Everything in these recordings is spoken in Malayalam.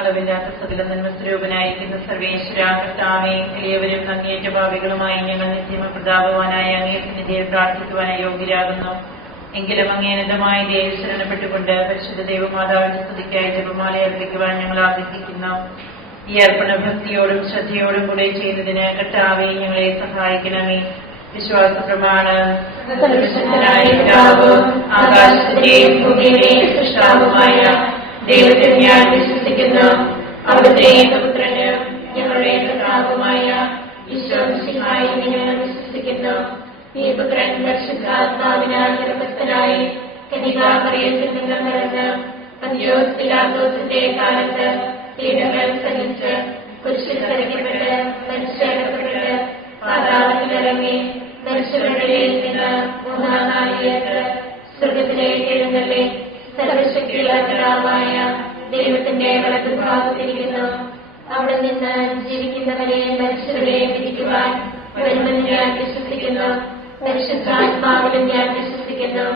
അളവില്ലാത്ത സകല നന്മസ്വരൂപനായിരിക്കുന്ന സർവേശ്വര കർത്താവേ, എളിയവരും അങ്ങേറ്റ ഭാവികളുമായി ഞങ്ങൾ നിത്യമ പ്രതാപവാനായ അങ്ങേ സന്നിധിയിൽ പ്രാർത്ഥിക്കുവാൻ യോഗ്യരാകുന്നു. എങ്കിലും അങ്ങേനതമായ ദേവി ശരണപ്പെട്ടുകൊണ്ട് പരിശുദ്ധ ദൈവമാതാവിന്റെ സ്തുതിക്കായി ജപമാല അർപ്പിക്കുവാൻ ഞങ്ങൾ ആഗ്രഹിക്കുന്നു. ഈ അർപ്പണ ഭക്തിയോടും ശ്രദ്ധയോടും കൂടെ ചെയ്യുന്നതിന് കർത്താവേ ഞങ്ങളെ സഹായിക്കണമേ. വിശ്വാസ പ്രമാണം. ആകാശത്തിന്റെയും ഭൂമിയുടെയും സൃഷ്ടാവുമായ ദൈവത്തിൽ ഞാൻ വിശ്വസിക്കുന്നു. അവിടുത്തെ ഏകപുത്രന് ഞങ്ങളുടെ കർത്താവുമായ ഈശോമിശിഹായിൽ ഞങ്ങൾ വിശ്വസിക്കുന്നു. ഈ പുത്രൻ പരിശുദ്ധാത്മാവിനാൽ ഗർഭസ്ഥനായി കന്യകാമറിയത്തിൽ നിന്ന് പിറന്ന് പന്തിയോസ് പിലാത്തോസിന്റെ കാലത്ത് പീഡകൾ സഹിച്ച് കുരിശിൽ തറയ്ക്കപ്പെട്ട് മരിച്ചടക്കപ്പെട്ട് പാതാളത്തിലിറങ്ങി മരിച്ചവരുടെ നിന്ന് മൂന്നാം നാളിലേക്ക് സ്വർഗത്തിലേക്ക് എഴുന്നള്ളി സർവശക്തിയുള്ള പിതാവായ ദൈവത്തിന്റെ വലതുഭാഗത്തിരിക്കുന്നു. അവിടെ നിന്ന് ജീവിക്കുന്നവരെയും മരിച്ചവരെയും വിധിക്കുവാൻ വരുമെന്ന് ഞാൻ വിശ്വസിക്കുന്നു. പരിശുദ്ധാത്മാവിലും ഞാൻ വിശ്വസിക്കുന്നു.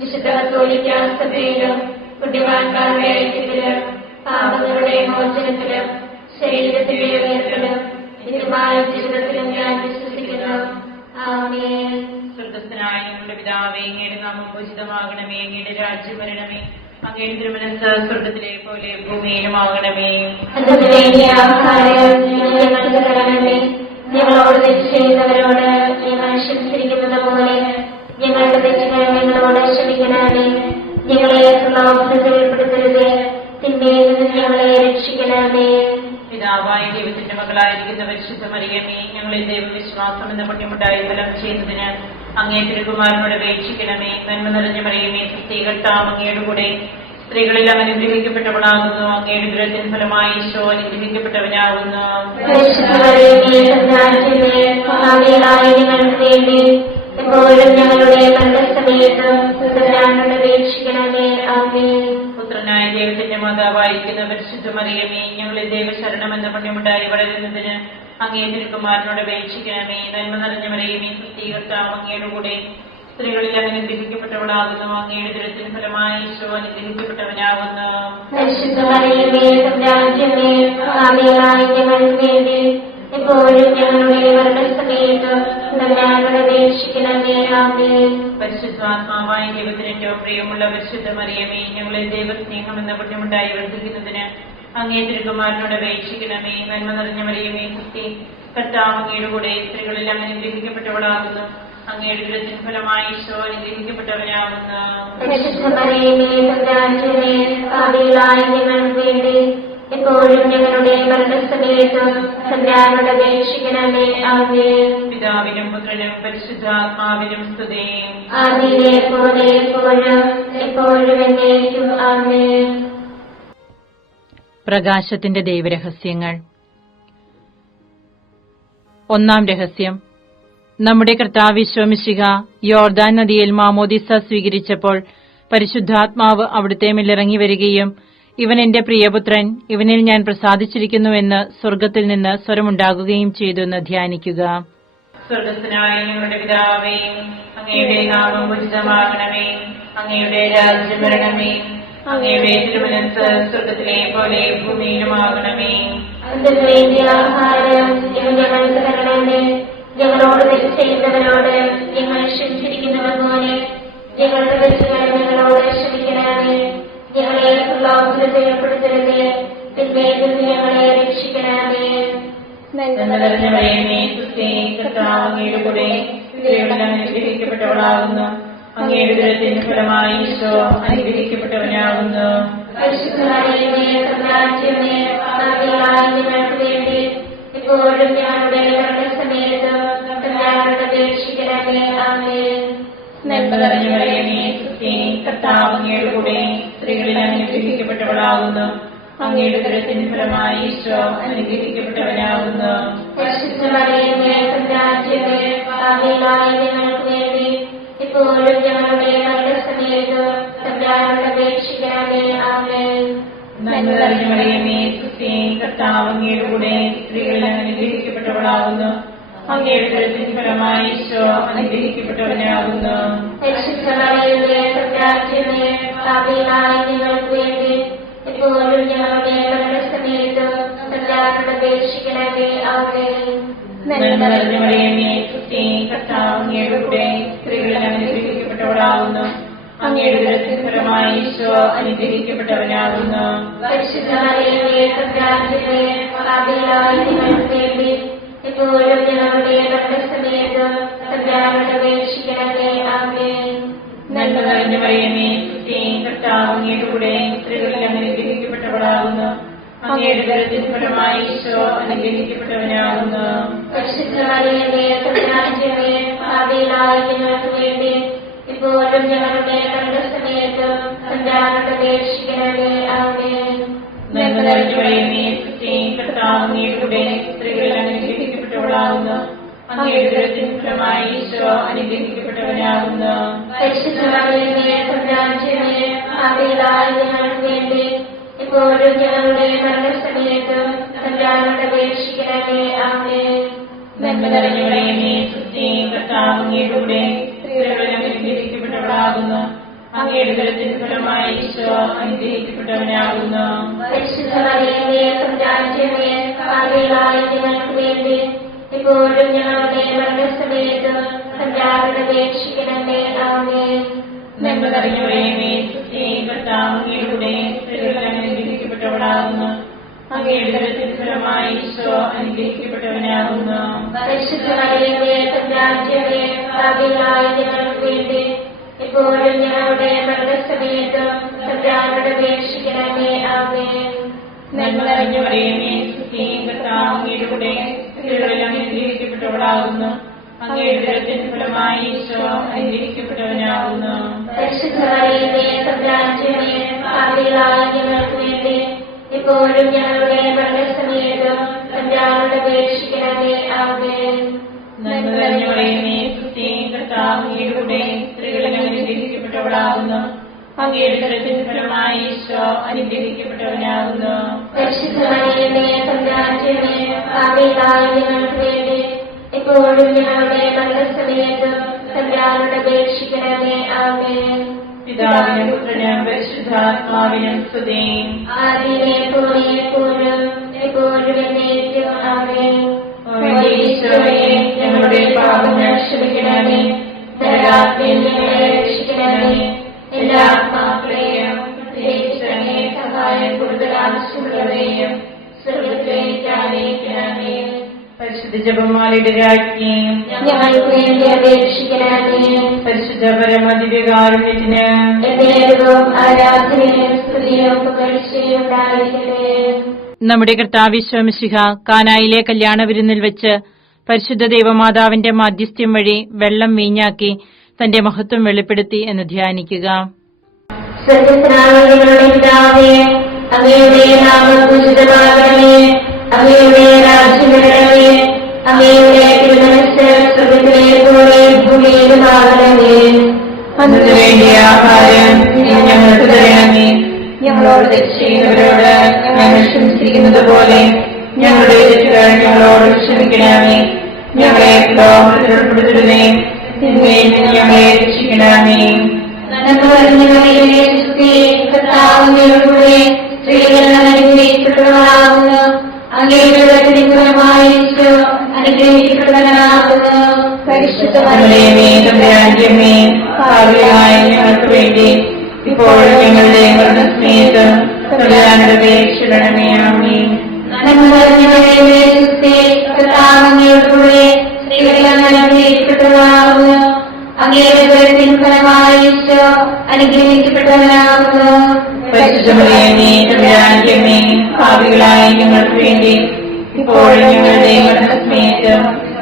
വിശുദ്ധ കത്തോലിക്ക സഭയിലും പുണ്യവാന്മാരുടെ ഐക്യത്തിലും പാപങ്ങളുടെ മോചനത്തിലും ശരീരത്തിലെ ഉയർത്തലും നിത്യമായ ജീവിതത്തിലും ഞാൻ വിശ്വസിക്കുന്നു. ആമേൻ. സ്വർഗ്ഗസ്ഥനായ ഞങ്ങളുടെ പിതാവേ, അങ്ങയുടെ നാമം പൂജിതമാകണമേ. അങ്ങയുടെ രാജ്യം വരണമേ. അങ്ങയുടെ തിരുമനസ്സ് സ്വർഗ്ഗത്തിലെ പോലെ ഭൂമിയിലുമാകണമേ. ഞങ്ങളോട് തെറ്റ് ചെയ്യുന്നവരോട് ഞങ്ങൾ ക്ഷമിച്ചിരിക്കുന്നത് പോലെ ഞങ്ങളുടെ തെറ്റുകൾ ഞങ്ങളോട് ക്ഷമിക്കണമേ. ഞങ്ങളെ പ്രലോഭനത്തിൽ ഉൾപ്പെടുത്തരുതേ, തിന്മയിൽ നിന്ന് ഞങ്ങളെ രക്ഷിക്കണമേ. പിതാവായ ദൈവത്തിന്റെ മകളായിരിക്കുന്ന പരിശുദ്ധ മറിയമേ, ഞങ്ങളെ ദൈവവിശ്വാസം എന്ന പുണ്യമുണ്ടായി ഫലം ചെയ്യുന്നതിന് അങ്ങേ തിരുകുമാരനോട് അപേക്ഷിക്കണമേ. നന്മ നിറഞ്ഞ മറിയമേ, കർത്താവ് അങ്ങയുടെ കൂടെ സ്ത്രീകളിൽ അവൻ അനുഗ്രഹിക്കപ്പെട്ടവളാകുന്നു. അങ്ങയുടെ ദുരത്തിന് ഫലമായി ഈശോ അനുഗ്രഹിക്കപ്പെട്ടവനാകുന്നു. പുത്രനായ ദൈവത്തിന്റെ മാതാവായിരിക്കുന്ന പരിശുദ്ധ മറിയമേ, ഞങ്ങളിൽ ദൈവശരണം എന്ന പുണ്യമുണ്ടായി വളരുന്നതിന് അങ്ങേ തിരുകുമാരനോട് അപേക്ഷിക്കണമേ. നന്മ നിറഞ്ഞ മറിയമേ, കർത്താവ് അങ്ങയുടെ കൂടെ സ്ത്രീകളിൽ അവൻ അനുഗ്രഹിക്കപ്പെട്ടവളാകുന്നു. അങ്ങയുടെ ദുരത്തിന് ഫലമായി ഈശോ അനുഗ്രഹിക്കപ്പെട്ടവനാകുന്നു. പരിശുദ്ധാത്മാവായ ദൈവത്തിന് ഏറ്റവും പ്രിയമുള്ള പരിശുദ്ധ മറിയമേ, ഞങ്ങളിൽ ദൈവസ്നേഹം എന്ന പുണ്യമുണ്ടായി വർദ്ധിക്കുന്നതിന് അങ്ങേ തിരുകുമാരനോട് അപേക്ഷിക്കണമേ. നന്മ നിറഞ്ഞ മറിയമേ, കർത്താവ് അങ്ങയുടെ കൂടെ സ്ത്രീകളിൽ അവൻ അനുഗ്രഹിക്കപ്പെട്ടവളാകുന്നു. അങ്ങയുടെ ദുരത്തിന് ഫലമായി ഈശോ അനുഗ്രഹിക്കപ്പെട്ടവനാകുന്നു. എപ്പോഴും ഞങ്ങളുടെ മരണസമയത്തും തമ്പുരാനോട് അപേക്ഷിക്കണമേ. ആമേൻ. പിതാവിനും പുത്രനും പരിശുദ്ധാത്മാവിനും സ്തുതി. ആദിയിലെ പോലെ എപ്പോഴും എപ്പോഴും എന്നേക്കും. ആമേൻ. പ്രകാശത്തിന്റെ ദൈവരഹസ്യങ്ങൾ. ഒന്നാം രഹസ്യം. നമ്മുടെ കർത്താവ് ഈശോമിശിഹ യോർദാൻ നദിയിൽ മാമോദിസ സ്വീകരിച്ചപ്പോൾ പരിശുദ്ധാത്മാവ് അവിടുത്തെ മേലിറങ്ങി വരികയും ഇവൻ എന്റെ പ്രിയപുത്രൻ, ഇവനിൽ ഞാൻ പ്രസാദിച്ചിരിക്കുന്നുവെന്ന് സ്വർഗ്ഗത്തിൽ നിന്ന് സ്വരമുണ്ടാകുകയും ചെയ്തു എന്ന് ധ്യാനിക്കുക. സ്വർഗ്ഗസ്ഥനായ ഞങ്ങളുടെ പിതാവേ, അങ്ങയുടെ നാമം പൂജിതമാകണമേ. അങ്ങയുടെ രാജ്യം വരണമേ. അങ്ങയുടെ തിരുമനസ്സ് സ്വർഗ്ഗത്തിലെ പോലെ ഭൂമിയിലുമാകണമേ. ആഹാരം ഞങ്ങൾക്ക് തരണമേ. ഞങ്ങളോട് തെറ്റ് ചെയ്യുന്നവരോട് ഞങ്ങൾ ക്ഷമിച്ചിരിക്കുന്നത് പോലെ ഞങ്ങളുടെ തെറ്റുകൾ ഞങ്ങളോട് ക്ഷമിക്കണമേ. ഞങ്ങളെ പ്രലോഭനത്തിൽ ഉൾപ്പെടുത്തരുതേ, തിന്മയിൽ നിന്ന് ഞങ്ങളെ രക്ഷിക്കണമേ. കർത്താവ് അങ്ങയുടെ കൂടെ സ്ത്രീകളിൽ അനുഗ്രഹിക്കപ്പെട്ടവളാകുന്നു. അങ്ങയുടെ ദുരത്തിന് ഫലമായി ഈശോ അനുഗ്രഹിക്കപ്പെട്ടവനാകുന്നു. ഞങ്ങൾക്ക് വേണ്ടി എപ്പോഴും ഞങ്ങളുടെ മരണസമയത്തും തമ്പുരാനോട് അപേക്ഷിക്കണമേ. ആമേൻ. നന്മ നിറഞ്ഞ മറിയമേ, കർത്താവ് അങ്ങയുടെ കൂടെ സ്ത്രീകളിൽ അനുഗ്രഹിക്കപ്പെട്ടവളാകുന്നു. അങ്ങയുടെ ദുരത്തിന് ഫലമായി ഈശോ അനുഗ്രഹിക്കപ്പെട്ടവനാകുന്നു. ഞങ്ങൾക്ക് വേണ്ടി എപ്പോഴും ഞങ്ങളുടെ മരണസമയത്തും തമ്പുരാനോട് അപേക്ഷിക്കണമേ. ആമേൻ. നന്മ നിറഞ്ഞ മറിയമേ, കർത്താവ് അങ്ങയുടെ കൂടെ സ്ത്രീകളിൽ അനുഗ്രഹിക്കപ്പെട്ടവളാകുന്നു. അങ്ങയുടെ ദുരത്തിന് ഫലമായി ഈശോ അനുഗ്രഹിക്കപ്പെട്ടവനാകുന്നു. ഞങ്ങൾക്ക് വേണ്ടി എപ്പോഴും ഞങ്ങളുടെ സമയത്ത് തമ്പുരാനോട് അപേക്ഷിക്കണമേ. ആമേൻ. നന്മ നിറഞ്ഞ മറിയമേ, സുസ്തി, കർത്താവ് അങ്ങയുടെ കൂടെ സ്ത്രീകളിൽ അനുഗ്രഹിക്കപ്പെട്ടവളാകുന്നു. അങ്ങയുടെ ഉദരത്തിൻ ഫലമായി ഈശോ അനുഗ്രഹിക്കപ്പെട്ടവനാകുന്നു. പരിശുദ്ധ മറിയമേ, തമ്പുരാന്റെ പാപികളായ ഞങ്ങൾക്ക് വേണ്ടി ഇപ്പോഴും ഞങ്ങളുടെ മരണസമയത്ത് തമ്പുരാനോട് അപേക്ഷിക്കണമേ. ആമേൻ. നന്മ നിറഞ്ഞ മറിയമേ, സുസ്തി, കർത്താവ് അങ്ങയുടെ കൂടെ സ്ത്രീകളിൽ അനുഗ്രഹിക്കപ്പെട്ടവളാകുന്നു. അങ്ങയുടെ ഉദരത്തിൻ ഫലമായി ഈശോ അനുഗ്രഹിക്കപ്പെട്ടവനാകുന്നു. പരിശുദ്ധ മറിയമേ, തമ്പുരാന്റെ പാപികളായ ഞങ്ങൾക്ക് വേണ്ടി ഇപ്പോഴും ഞങ്ങളുടെ മരണസമയത്ത് തമ്പുരാനോട് അപേക്ഷിക്കണമേ. ആമേൻ. നന്മ നിറഞ്ഞ മറിയമേ, സുസ്തി, കർത്താവ് അങ്ങയുടെ കൂടെ സ്ത്രീകളിൽ അനുഗ്രഹിക്കപ്പെട്ടവളാകുന്നു. അങ്ങയുടെ ഉദരത്തിൻ ഫലമായി ഈശോ അനുഗ്രഹിക്കപ്പെട്ടവനാകുന്നു. പരിശുദ്ധ മറിയമേ, തമ്പുരാന്റെ പാപികളായ ഞങ്ങൾക്ക് വേണ്ടി ഇപ്പോഴും ഞങ്ങളുടെ മരണസമയത്ത് തമ്പുരാനോട് അപേക്ഷിക്കണമേ. ആമേൻ. നന്മ നിറഞ്ഞ മറിയമേ, സുസ്തി, കർത്താവ് അങ്ങയുടെ കൂടെ സ്ത്രീകളിൽ അനുഗ്രഹിക്കപ്പെട്ടവളാകുന്നു. അങ്ങയുടെ ഉദരത്തിൻ ഫലമായി ഈശോ അനുഗ്രഹിക്കപ്പെട്ടവനാകുന്നു. പരിശുദ്ധ മറിയമേ, തമ്പുരാന്റെ പാപികളായ ഞങ്ങൾക്ക് വേണ്ടി ഇപ്പോഴും ഞങ്ങളുടെ മരണസമയത്ത് തമ്പുരാനോട് അപേക്ഷിക്കണമേ. ആമേൻ. നന്മ നിറഞ്ഞ മറിയമേ, സുസ്തി, കർത്താവ് അങ്ങയുടെ കൂടെ സ്ത്രീകളിൽ അനുഗ്രഹിക്കപ്പെട്ടവളാകുന്നു. അങ്ങയുടെ ഉദരത്തിൻ ഫലമായി ഈശോ അനുഗ്രഹിക്കപ്പെട്ടവനാകുന്നു. പരിശുദ്ധ മറിയമേ, തമ്പുരാന്റെ പാപികളായ ഞങ്ങൾക്ക് വേണ്ടി ഇപ്പോഴും ഞങ്ങളുടെ മരണസമയത്ത് തമ്പുരാനോട് അപേക്ഷിക്കണമേ. ആമേൻ. നന്മ നിറഞ്ഞ മറിയമേ, സുസ്തി, കർത്താവ് അങ്ങയുടെ കൂടെ സ്ത്രീകളിൽ അനുഗ്രഹിക്കപ്പെട്ടവളാകുന്നു. അങ്ങയുടെ ഉദരത്തിൻ ഫലമായി ഈശോ അനുഗ്രഹിക്കപ്പെട്ടവനാകുന്നു. പരിശുദ്ധ മറിയമേ, തമ്പുരാന്റെ പാപികളായ ഞങ്ങൾക്ക് വേണ്ടി ഇപ്പോഴും ഞങ്ങളുടെ മരണസമയത്ത് തമ്പുരാനോട് അപേക്ഷിക്കണമേ. ആമേൻ. നന്മ നിറഞ്ഞ മറിയമേ, സുസ്തി, കർത്താവ് അങ്ങയുടെ കൂടെ സ്ത്രീകളിൽ അനുഗ്രഹിക്കപ്പെട്ടവളാകുന്നു. അങ്ങയുടെ ഉദരത്തിൻ ഫലമായി ഈശോ അനുഗ്രഹിക്കപ്പെട്ടവനാകുന്നു. പരിശുദ്ധ മറിയമേ, തമ്പുരാന്റെ പാപികളായ ഞങ്ങൾക്ക് വേണ്ടി ഇപ്പോഴും ഞങ്ങളുടെ മരണസമയത്ത് തമ്പുരാനോട് അപേക്ഷിക്കണമേ. ആമേൻ. പിതാവിനും പുത്രനും പരിശുദ്ധാത്മാവിനും സ്തുതി. ആദിയിലെ പോലെ എപ്പോഴും എപ്പോഴും എന്നേക്കും. ആമേൻ. ഈശോയെ, ഞങ്ങളുടെ പാപങ്ങൾ ക്ഷമിക്കണമേ. നരകാഗ്നിയിൽ ഞങ്ങളെ രക്ഷിക്കണമേ. എല്ലാ ആത്മാക്കളെയും പ്രത്യേകിച്ച് അങ്ങേ സഹായം കൂടുതൽ ആവശ്യമുള്ളവരെയും സ്വർഗ്ഗത്തിലേക്ക് ആനയിക്കണമേ. പരിശുദ്ധ ജപമാലയുടെ രാജ്ഞിയും ഞങ്ങൾക്ക് വേണ്ടി അപേക്ഷിക്കണമേ. പരിശുദ്ധ പരമദിവ്യകാരുണ്യത്തിന് എന്നേരവും ആരാധനയും സ്തുതിയും പുകഴ്ചയും ഉണ്ടായിരിക്കട്ടെ. നമ്മുടെ കർത്താവ് മിശിഹ കാനായിലെ കല്യാണ വിരുന്നിൽ വെച്ച് പരിശുദ്ധ ദൈവമാതാവിന്റെ മാധ്യസ്ഥ്യം വഴി വെള്ളം വീഞ്ഞാക്കി തന്റെ മഹത്വം വെളിപ്പെടുത്തി എന്ന് ധ്യാനിക്കുക. സ്വർഗ്ഗസ്ഥനായ പിതാവേ, അങ്ങയുടെ നാമം പൂജിതമാകണമേ. അങ്ങയുടെ രാജ്യം വരണമേ. അങ്ങയുടെ തിരുമനസ്സ് സ്വർഗ്ഗത്തിലെ പോലെ ഭൂമിയിലുമാകണമേ. അന്നു വേണ്ടിയ ആഹാരം ഇന്ന് ഞങ്ങൾക്ക് തരണമേ. ഞങ്ങളോട് തെറ്റ് ചെയ്യുന്നവരോട് ഞങ്ങൾ ക്ഷമിച്ചിരിക്കുന്നത് പോലെ ഞങ്ങളുടെ തെറ്റുകൾ ഞങ്ങളോട് ക്ഷമിക്കണമേ. ഞങ്ങളെ പ്രലോഭനത്തിൽ ഉൾപ്പെടുത്തരുതേ, തിന്മയിൽ നിന്ന് ഞങ്ങളെ രക്ഷിക്കണമേ. നന്മ നിറഞ്ഞ മറിയമേ, സുസ്തി, കർത്താവ് അങ്ങയുടെ കൂടെ സ്ത്രീകളിൽ അനുഗ്രഹിക്കപ്പെട്ടവളാകുന്നു. അങ്ങയുടെ ഉദരത്തിൻ ഫലമായി ഈശോ അനുഗ്രഹിക്കപ്പെട്ടവനാകുന്നു. പരിശുദ്ധ മറിയമേ, തമ്പുരാന്റെ അമ്മേ, പാപികളായ ഞങ്ങൾക്ക് വേണ്ടി ഇപ്പോഴും ഞങ്ങളുടെ മരണസമയത്ത് തമ്പുരാനോട് അപേക്ഷിക്കണമേ. ആമേൻ. നന്മ നിറഞ്ഞ മറിയമേ, സുസ്തി, കർത്താവ് അങ്ങയുടെ കൂടെ സ്ത്രീകളിൽ അനുഗ്രഹിക്കപ്പെട്ടവളാകുന്നു. അങ്ങയുടെ ഉദരത്തിൻ ഫലമായി ഈശോ അനുഗ്രഹിക്കപ്പെട്ടവനാകുന്നു. പരിശുദ്ധ മറിയമേ, തമ്പുരാന്റെ അമ്മേ, പാപികളായ ഞങ്ങൾക്ക് വേണ്ടി ഇപ്പോഴും ഞങ്ങളുടെ മരണസമയത്ത്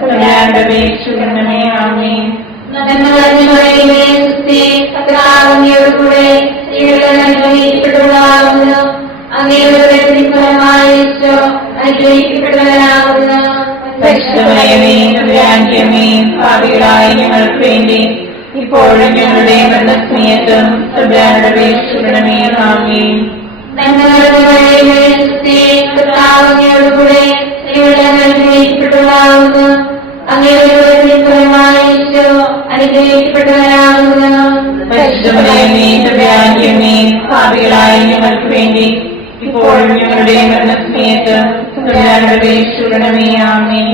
തമ്പുരാനോട് അപേക്ഷിക്കണമേ. ആമേൻ. നന്മ നിറഞ്ഞ മറിയമേ, സുസ്തി, കർത്താവ് അങ്ങയുടെ കൂടെ സ്ത്രീകളിൽ അനുഗ്രഹിക്കപ്പെട്ടവളാകുന്നു. അങ്ങയുടെ ഉദരത്തിൻ ഫലമായി ഈശോ അനുഗ്രഹിക്കപ്പെട്ടവനാകുന്നു. പരിശുദ്ധ മറിയമേ, തമ്പുരാന്റെ അമ്മേ, പാപികളായ ഞങ്ങൾക്ക് വേണ്ടി ഇപ്പോഴും ഞങ്ങളുടെ മരണസമയത്ത് തമ്പുരാനോട് അപേക്ഷിക്കണമേ. ആമേൻ. നന്മ നിറഞ്ഞ മറിയമേ, സുസ്തി, കർത്താവ് അങ്ങയുടെ കൂടെ സ്ത്രീകളിൽ അനുഗ്രഹിക്കപ്പെട്ടവളാകുന്നു. അങ്ങയുടെ ഉദരത്തിൻ ഫലമായി ഈശോ അനുഗ്രഹിക്കപ്പെട്ടവനാകുന്നു. പരിശുദ്ധ മറിയമേ, തമ്പുരാന്റെ അമ്മേ, പാപികളായ ഞങ്ങൾക്ക് വേണ്ടി ഇപ്പോഴും ഞങ്ങളുടെ മരണസമയത്ത് സമയത്ത് തമ്പുരാന്റെ പേരിൽ ആമേൻ.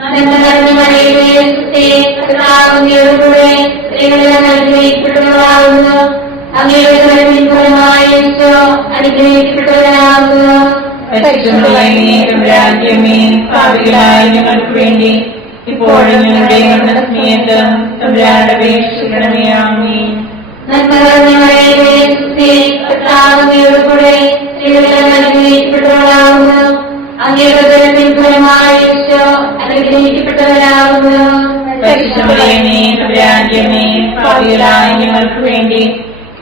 നന്മ നിറഞ്ഞ മറിയമേ, സുസ്ഥി, കർത്താവ് അങ്ങയോടുകൂടെ സ്ത്രീകളെല്ലാം അനുഗ്രഹിക്കപ്പെട്ടവളാകുന്നു. അങ്ങയുടെ ഉദരത്തിൻ ഫലമായി ഈശോ അനുഗ്രഹിക്കപ്പെട്ടവനാകുന്നു. രാജ്യമേ, പാപികളായ ഞങ്ങൾക്ക് വേണ്ടി ഇപ്പോഴും ഞങ്ങളുടെ മരണസമയത്ത് തമ്പുരാന്റെ പേരിൽ ആമേൻ. നന്മ നിറഞ്ഞ മറിയമേ, സുസ്ഥി, കർത്താവ് അങ്ങയോടുകൂടെ സ്ത്രീകളെല്ലാം അനുഗ്രഹിക്കപ്പെട്ടവളാകുന്നു. അങ്ങയുടെ ഉദരത്തിൻ ഫലമായി ഈശോ അനുഗ്രഹിക്കപ്പെട്ടവനാകുന്നു. രാജ്യമേ, പാപികളായ ഞങ്ങൾക്ക് വേണ്ടി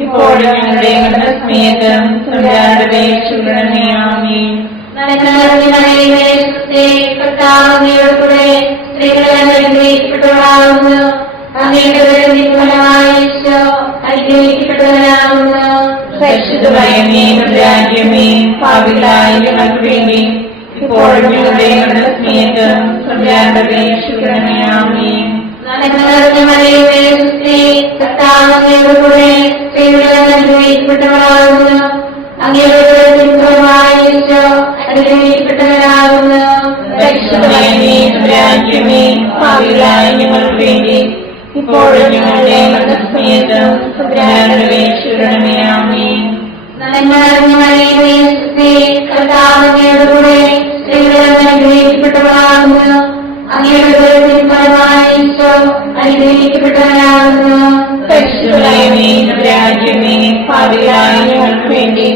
ഇപ്പോഴും ഞങ്ങളുടെ മരണസമയത്ത് തമ്പുരാന്റെ പേരിൽ ആമേൻ. നന്മ നിറഞ്ഞ മറിയമേ, സുസ്ഥി, കർത്താവ് അങ്ങയോടുകൂടെ സ്ത്രീകളെല്ലാം അനുഗ്രഹിക്കപ്പെട്ടവളാകുന്നു. അങ്ങയുടെ ഉദരത്തിൻ ഫലമായി ഈശോ അനുഗ്രഹിക്കപ്പെട്ടവനാകുന്നു. രാജ്യമേ, പാപികളായ ഞങ്ങൾക്ക് വേണ്ടി ഇപ്പോഴും ഞങ്ങളുടെ മരണസമയത്ത് തമ്പുരാന്റെ പേരിൽ ആമേൻ. നന്മ നിറഞ്ഞ മറിയമേ, സുസ്ഥി, കർത്താവ് അങ്ങയോടുകൂടെ സ്ത്രീകളെല്ലാം അനുഗ്രഹിക്കപ്പെട്ടവളാകുന്നു. അങ്ങയുടെ ഉദരത്തിൻ ഫലമായി ഈശോ അനുഗ്രഹിക്കപ്പെട്ടവനാകുന്നു. രാജ്യമേ, പാപികളായ ഞങ്ങൾക്ക് വേണ്ടി ഇപ്പോഴും ഞങ്ങളുടെ മരണസമയത്ത് തമ്പുരാന്റെ പേരിൽ ആമേൻ. നന്മ നിറഞ്ഞ മറിയമേ, സുസ്ഥി, കർത്താവ് അങ്ങയോടുകൂടെ സ്ത്രീകളെല്ലാം അനുഗ്രഹിക്കപ്പെട്ടവളാകുന്നു. അങ്ങയുടെ ഉദരത്തിൻ ഫലമായി ഈശോ അനുഗ്രഹിക്കപ്പെട്ടവനാകുന്നു. രാജ്യമേ, പാപികളായ ഞങ്ങൾക്ക് വേണ്ടി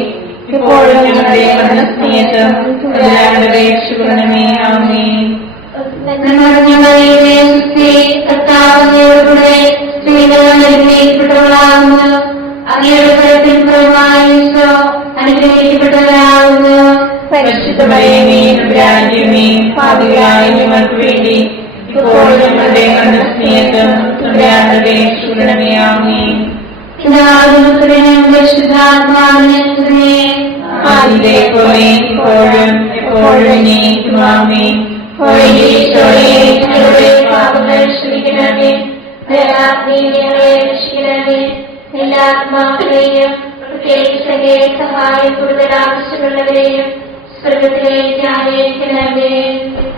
ഇപ്പോഴും ഞങ്ങളുടെ മരണസമയത്ത് തമ്പുരാന്റെ പേരിൽ ആമേൻ. നന്മ നിറഞ്ഞ മറിയമേ, സുസ്ഥി, കർത്താവ് അങ്ങയോടുകൂടെ സ്ത്രീകളെല്ലാം അനുഗ്രഹിക്കപ്പെട്ടവളാകുന്നു. അങ്ങയുടെ ഉദരത്തിൻ ഫലമായി ഈശോ അനുഗ്രഹിക്കപ്പെട്ടവനാകുന്നു. രാജ്യമേ, പാപികളായ ഞങ്ങൾക്ക് വേണ്ടി ഇപ്പോഴും ഞങ്ങളുടെ മരണസമയത്ത് തമ്പുരാന്റെ പേരിൽ ആമേൻ. അതിലെ പോലെ ഇപ്പോഴും എപ്പോഴും എന്നേക്കും ആമേൻ. ഈശോയെ, ഞങ്ങളുടെ പാപങ്ങൾ ക്ഷമിക്കണമേ. രക്ഷിക്കണമേ. എല്ലാ ആത്മാക്കളെയും പ്രത്യേകിച്ച് അങ്ങേ സഹായം കൂടുതൽ ആവശ്യമുള്ളവരെയും സ്വർഗത്തിലേക്ക് ആനയിക്കണമേ.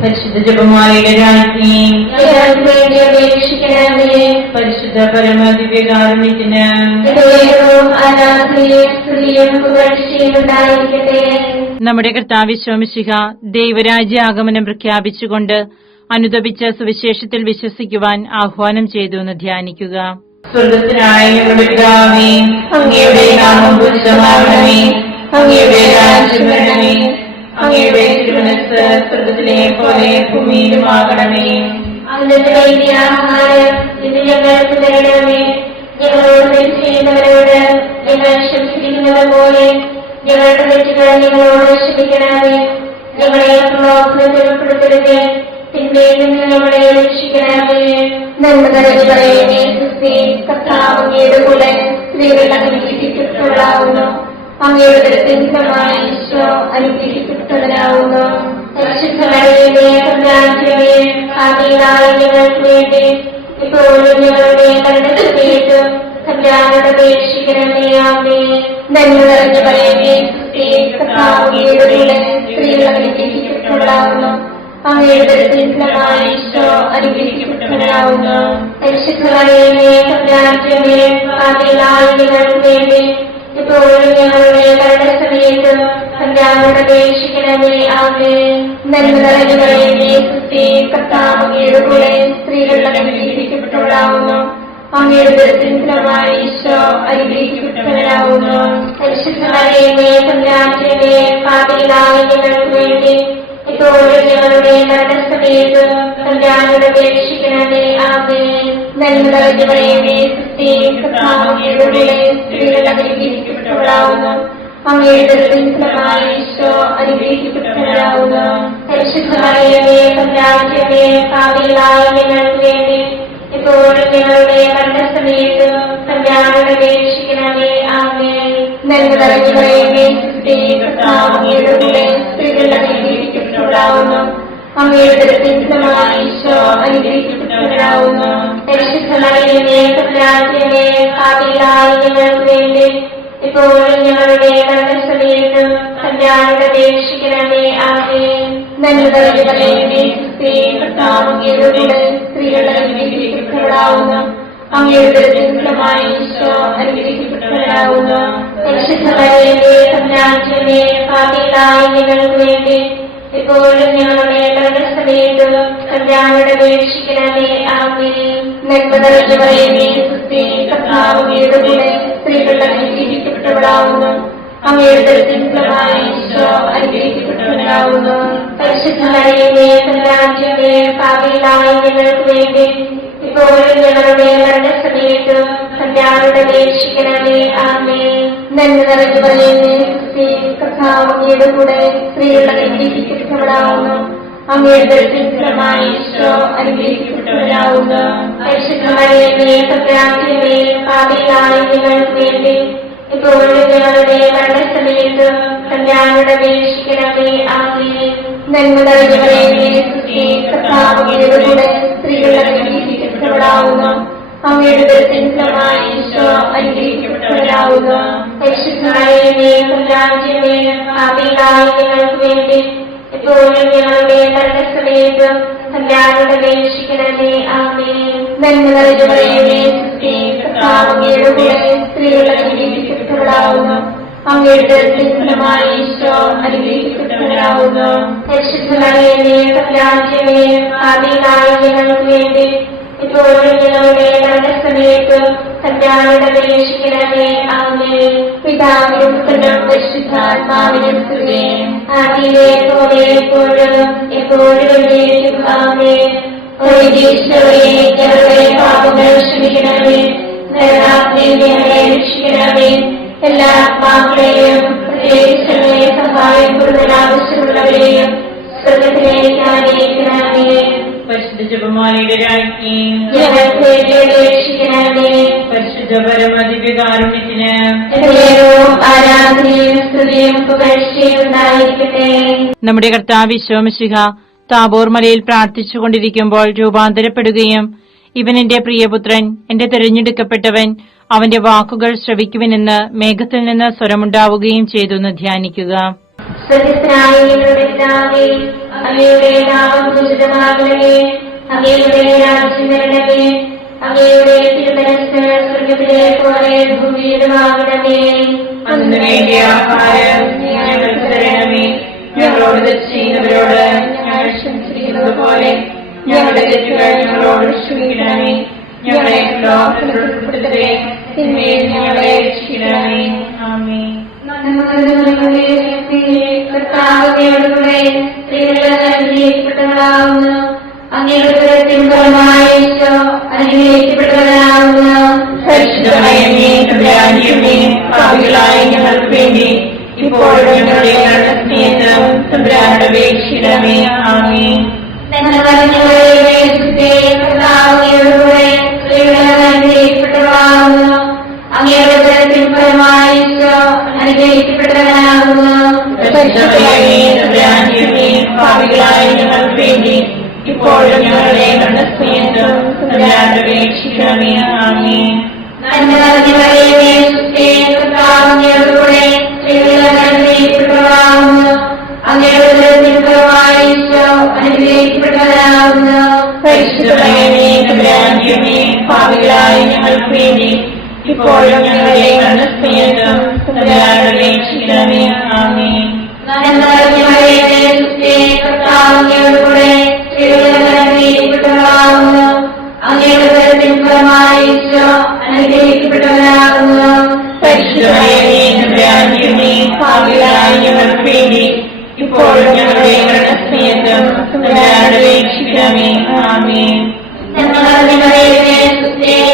പരിശുദ്ധ ജപമാലയുടെ രാജ്ഞി, ഞങ്ങൾക്ക് വേണ്ടി അപേക്ഷിക്കണമേ. പരിശുദ്ധ പരമദിവ്യകാരുണ്യത്തിന് ദൈവവും ആരാധനയും സ്തുതിയും പുകഴ്ചയും ഉണ്ടായിരിക്കട്ടെ. നമ്മുടെ കർത്താവ് ശോമിശിഹ ദൈവരാജ്യ ആഗമനം പ്രഖ്യാപിച്ചുകൊണ്ട് അനുദപിച്ച സുവിശേഷത്തിൽ വിശ്വസിക്കുവാൻ ആഹ്വാനം ചെയ്തു എന്ന് ധ്യാനിക്കുക. സ്വർഗത്തിനായ ഞങ്ങളുടെ പിതാവേ, അങ്ങയുടെ നാമം പൂജിതമാകണമേ. അങ്ങയുടെ രാജ്യം വരണമേ. അങ്ങയുടെ തിരുമനസ്സ് സ്വർഗത്തിലെ പോലെ ഭൂമിയിലുമാകണമേ. അന്നത്തെ വേണ്ടിയ ആഹാരം ഇന്ന് ഞങ്ങൾക്ക് തരണമേ. ഞങ്ങളോട് തെറ്റ് ചെയ്യുന്നവരോട് ഞങ്ങൾ ക്ഷമിച്ചിരിക്കുന്നത് പോലെ ഞങ്ങളുടെ തെറ്റുകൾ ഞങ്ങളോട് ക്ഷമിക്കണമേ. ഞങ്ങളെ പ്രലോഭനത്തിൽ ഉൾപ്പെടുത്തരുതേ, തിന്മയിൽ നിന്ന് ഞങ്ങളെ രക്ഷിക്കണമേ. നന്മ നിറഞ്ഞ മറിയമേ, സുസ്ഥി, കർത്താവ് അങ്ങയുടെ കൂടെ സ്ത്രീകൾ അനുഗ്രഹിക്കപ്പെട്ടവളാകുന്നു. അങ്ങയുടെ ഉദരത്തിൻ ഫലമായി ഈശോ അനുഗ്രഹിക്കപ്പെട്ടവനാകുന്നു. പരിശുദ്ധ മറിയമേ, തമ്പുരാന്റമ്മേ, പാപികളായ ഞങ്ങൾക്ക് വേണ്ടി ഇപ്പോഴും ഞങ്ങളുടെ മരണസമയത്ത് തമ്പുരാനോട് അപേക്ഷിക്കണമേ. ആമേൻ. നന്മ നിറഞ്ഞ മറിയമേ, സുസ്ഥി, കർത്താവ് അങ്ങയുടെ കൂടെ സ്ത്രീകൾ അനുഗ്രഹിക്കപ്പെട്ടവളാകുന്നു. അങ്ങയുടെ ഉദരത്തിൻ ഫലമായി ഈശോ അനുഗ്രഹിക്കപ്പെട്ടവനാകുന്നു. പരിശുദ്ധ മറിയമേ, തമ്പുരാന്റമ്മേ, പാപികളായ ഞങ്ങൾക്ക് വേണ്ടി ഇപ്പോഴും ഞങ്ങളുടെ മരണസമയത്ത് തമ്പുരാനോട് അപേക്ഷിക്കണമേ. ആമേൻ. നന്മ നിറഞ്ഞ മറിയമേ, സുസ്ഥി, കർത്താവ് അങ്ങയുടെ കൂടെ സ്ത്രീകൾ അനുഗ്രഹിക്കപ്പെട്ടവളാകുന്നു. അങ്ങയുടെ ഉദരത്തിൻ ഫലമായി ഈശോ അനുഗ്രഹിക്കപ്പെട്ടവനാകുന്നു. പരിശുദ്ധ മറിയമേ, തമ്പുരാന്റമ്മേ, പാപികളായ ഞങ്ങൾക്ക് വേണ്ടി ഇപ്പോഴും ഞങ്ങളുടെ മരണസമയത്ത് തമ്പുരാനോട് അപേക്ഷിക്കണമേ. ആമേൻ. നന്മ നിറഞ്ഞ മറിയമേ, സുസ്ഥി, കർത്താവ് അങ്ങയുടെ കൂടെ സ്ത്രീകൾ അനുഗ്രഹിക്കപ്പെട്ടവളാകുന്നു. അങ്ങയുടെ ഉദരത്തിൻ ഫലമായി ഈശോ അനുഗ്രഹിക്കപ്പെട്ടവനാകുന്നു. പരിശുദ്ധ മറിയമേ, തമ്പുരാന്റമ്മേ, പാപികളായ ഞങ്ങൾക്ക് വേണ്ടി ഇപ്പോഴും ഞങ്ങളുടെ മരണസമയത്ത് തമ്പുരാനോട് അപേക്ഷിക്കണമേ. ആമേൻ. നന്മ നിറഞ്ഞ മറിയമേ, സുസ്ഥി, കർത്താവ് അങ്ങയുടെ കൂടെ സ്ത്രീകൾ അനുഗ്രഹിക്കപ്പെട്ടവളാകുന്നു. അങ്ങയുടെ ഉദരത്തിൻ ഫലമായി ഈശോ അനുഗ്രഹിക്കപ്പെട്ടവനാകുന്നു. പരിശുദ്ധ മറിയമേ, തമ്പുരാന്റമ്മേ, പാപികളായ ഞങ്ങൾക്ക് വേണ്ടി ഇപ്പോഴും ഞങ്ങളുടെ മരണസമയത്ത് കല്യാണയുടെ അപേക്ഷിക്കണമേ. ആമേൻ. നന്മ നിറഞ്ഞവളേ, സ്ത്രീ കർത്താവ് അങ്ങയുടെ കൂടെ സ്ത്രീകളുടെ അനുഗ്രഹിക്കപ്പെട്ടവളാകുന്നു. അങ്ങയുടെ ഫലമായി ഈശോ അനുഗ്രഹിക്കപ്പെട്ടവളാകുന്നു. പരിശുദ്ധ മറിയമേ, തമ്പുരാന്റമ്മേ, പാപികളായ ഞങ്ങൾക്ക് വേണ്ടി ഇപ്പോഴും ഞങ്ങളുടെ മരണസമയത്തും കല്യാണയുടെ അപേക്ഷിക്കണമേ. ആമേൻ. നന്മ നിറഞ്ഞവളേ, സ്ത്രീ കർത്താവ് അങ്ങയുടെ കൂടെ സ്ത്രീകളുടെ അനുഗ്രഹിക്കപ്പെട്ടവളാകുന്നു. അങ്ങയുടെ ഫലമായി ഈശോ അനുഗ്രഹിക്കപ്പെട്ടവളാകുന്നു. പരിശുദ്ധ മറിയമേ, തമ്പുരാന്റമ്മേ, പാപികളായ ഞങ്ങൾക്ക് വേണ്ടി ഇപ്പോഴും ഞങ്ങളുടെ മരണസമയത്തും കല്യാണയുടെ അപേക്ഷിക്കണമേ. ആമേൻ. നന്മ നിറഞ്ഞവളേ, സ്ത്രീ കർത്താവ് അങ്ങയുടെ കൂടെ സ്ത്രീകളുടെ അനുഗ്രഹിക്കപ്പെട്ടവളാകുന്നു. അങ്ങയുടെ ഫലമായി ഈശോ അനുഗ്രഹിക്കപ്പെട്ടവളാകുന്നു. പരിശുദ്ധ മറിയമേ, തമ്പുരാന്റമ്മേ, പാപികളായ ഞങ്ങൾക്ക് വേണ്ടി ഇപ്പോഴും ഞങ്ങളുടെ മരണസമയത്തും കല്യാണയുടെ അപേക്ഷിക്കണമേ. ആമേൻ. നന്മ നിറഞ്ഞവളേ, സ്ത്രീ കർത്താവ് അങ്ങയുടെ കൂടെ സ്ത്രീകളുടെ അനുഗ്രഹിക്കപ്പെട്ടവളാകുന്നു. അങ്ങയുടെ ഫലമായി ഈശോ അനുഗ്രഹിക്കപ്പെട്ടവളാകുന്നു. പരിശുദ്ധ മറിയമേ, തമ്പുരാന്റമ്മേ, പാപികളായ ഞങ്ങൾക്ക് വേണ്ടി ഇപ്പോഴും ഞങ്ങളുടെ മരണസമയത്തും കല്യാണയുടെ അപേക്ഷിക്കണമേ. ആമേൻ. നന്മ നിറഞ്ഞവളേ, സ്ത്രീ കർത്താവ് അങ്ങയുടെ കൂടെ സ്ത്രീകളുടെ അനുഗ്രഹിക്കപ്പെട്ടവളാകുന്നു. അങ്ങയുടെ ഫലമായി ഈശോ അനുഗ്രഹിക്കപ്പെട്ടവളാകുന്നു. പരിശുദ്ധ മറിയമേ, തമ്പുരാന്റമ്മേ, പാപികളായ ഞങ്ങൾക്ക് വേണ്ടി ഇപ്പോഴും ഞങ്ങളുടെ മരണസമയത്തും കല്യാണയുടെ അപേക്ഷിക്കണമേ. ആമേൻ. പിതാവിനും പുത്രനും പരിശുദ്ധാത്മാവിനും സ്തുതി. ആദിയിലെ പോലെ എപ്പോഴും എപ്പോഴും എന്നേക്കും. ആമേൻ. ഈശോയെ, ഞങ്ങളുടെ പാപങ്ങൾ ക്ഷമിക്കണമേ. നരകാഗ്നിയിൽ ഞങ്ങളെ രക്ഷിക്കണമേ. എല്ലാ ആത്മാക്കളെയും പ്രത്യേകിച്ച് സഹായം കൂടുതൽ ആവശ്യമുള്ളവരെയും സ്വർഗ്ഗത്തിലേക്ക് ആനയിക്കണമേ. പരിശുദ്ധ ജപമാലയുടെ രാജ്ഞി, ഞങ്ങൾക്ക് രക്ഷിക്കണമേ. പരിശുദ്ധ പരമദിവ്യകാരുണ്യത്തിന് ആരാധനയും സ്തുതിയും പുകഴ്ചയും ഉണ്ടായിരിക്കട്ടെ. നമ്മുടെ കർത്താവ് ഈശോ മിശിഹ താബോർ മലയിൽ പ്രാർത്ഥിച്ചുകൊണ്ടിരിക്കുമ്പോൾ രൂപാന്തരപ്പെടുകയും ഇവൻ എന്റെ പ്രിയപുത്രൻ, എന്റെ തിരഞ്ഞെടുക്കപ്പെട്ടവൻ, അവന്റെ വാക്കുകൾ ശ്രവിക്കുവിനെന്ന് മേഘത്തിൽ നിന്ന് സ്വരമുണ്ടാവുകയും ചെയ്തെന്ന് ധ്യാനിക്കുക. അങ്ങയുടെ നാമം പൂജിതമാകണമേ. അങ്ങയുടെ രാജ്യം വരണമേ. അങ്ങയുടെ തിരുമനസ്സ് സ്വർഗ്ഗത്തിലെ പോലെ ഭൂമിയിലുമാകണമേ. അന്ന് വേണ്ടിയ ആഹാരം ഞങ്ങൾക്ക് തരണമേ. ഞങ്ങളോട് തെറ്റ് ചെയ്യുന്നവരോട് ഞങ്ങൾ ക്ഷമിച്ചിരിക്കുന്നത് പോലെ ഞങ്ങളുടെ തെറ്റുകൾ ഞങ്ങളോട് ക്ഷമിക്കണമേ. ഞങ്ങളെ ഉൾപ്പെടുത്തരുതേ, തിന്മയിൽ ഞങ്ങളെ രക്ഷിക്കണമേ. ആമേൻ. കർത്താവിനോടുകൂടെ സ്ത്രീകളുടെ അനുഗ്രഹിക്കപ്പെട്ടവളാകുന്നു. അങ്ങയുടെ ഫലമായി ഈശോ അനുഗ്രഹിക്കപ്പെട്ടവളാകുന്നു. പരിശുദ്ധ മറിയമേ, തമ്പുരാന്റമ്മേ, പാപികളായ ഞങ്ങൾക്ക് വേണ്ടി ഇപ്പോഴും ഞങ്ങളുടെ മരണസമയത്തും തമ്പുരാനോട് അപേക്ഷിക്കണമേ. ആമേൻ. കർത്താവിനോടുകൂടെ സ്ത്രീകളുടെ അനുഗ്രഹിക്കപ്പെട്ടവളാകുന്നു. അങ്ങയുടെ ഫലമായി ഈശോ അനുഗ്രഹിക്കപ്പെട്ടവനാകുന്നു. പരിശുദ്ധ മറിയമേ, തമ്പുരാന്റമ്മേ, പാപികളായ ഞങ്ങൾക്ക് വേണ്ടി ഇപ്പോഴും ഞങ്ങളുടെ മരണസമയത്തും തമ്പുരാനോട് അപേക്ഷിക്കണമേ. ആമേൻ. കർത്താവിനോടുകൂടെ സ്ത്രീകളുടെ അനുഗ്രഹിക്കപ്പെട്ടവളാകുന്നു. അങ്ങയുടെ ഫലമായി ഈശോ അനുഗ്രഹിക്കപ്പെട്ടവനാകുന്നു. പരിശുദ്ധ മറിയമേ, തമ്പുരാന്റമ്മേ, പാപികളായ ഞങ്ങൾക്ക് വേണ്ടി ഇപ്പോഴും ഞങ്ങളുടെ മരണസമയത്തും തമ്പുരാനോട് അപേക്ഷിക്കണമേ. ആമേൻ. കർത്താവിനോടുകൂടെ സ്ത്രീകളുടെ അനുഗ്രഹിക്കപ്പെട്ടവളാകുന്നു. അങ്ങയുടെ ഫലമായി ഈശോ അനുഗ്രഹിക്കപ്പെട്ടവനാകുന്നു. പരിശുദ്ധ മറിയമേ, തമ്പുരാന്റമ്മേ, പാപികളായ ഞങ്ങൾക്ക് വേണ്ടി ഇപ്പോഴും ഞങ്ങളുടെ മരണസമയത്തും തമ്പുരാനോട് അപേക്ഷിക്കണമേ. ആമേൻ.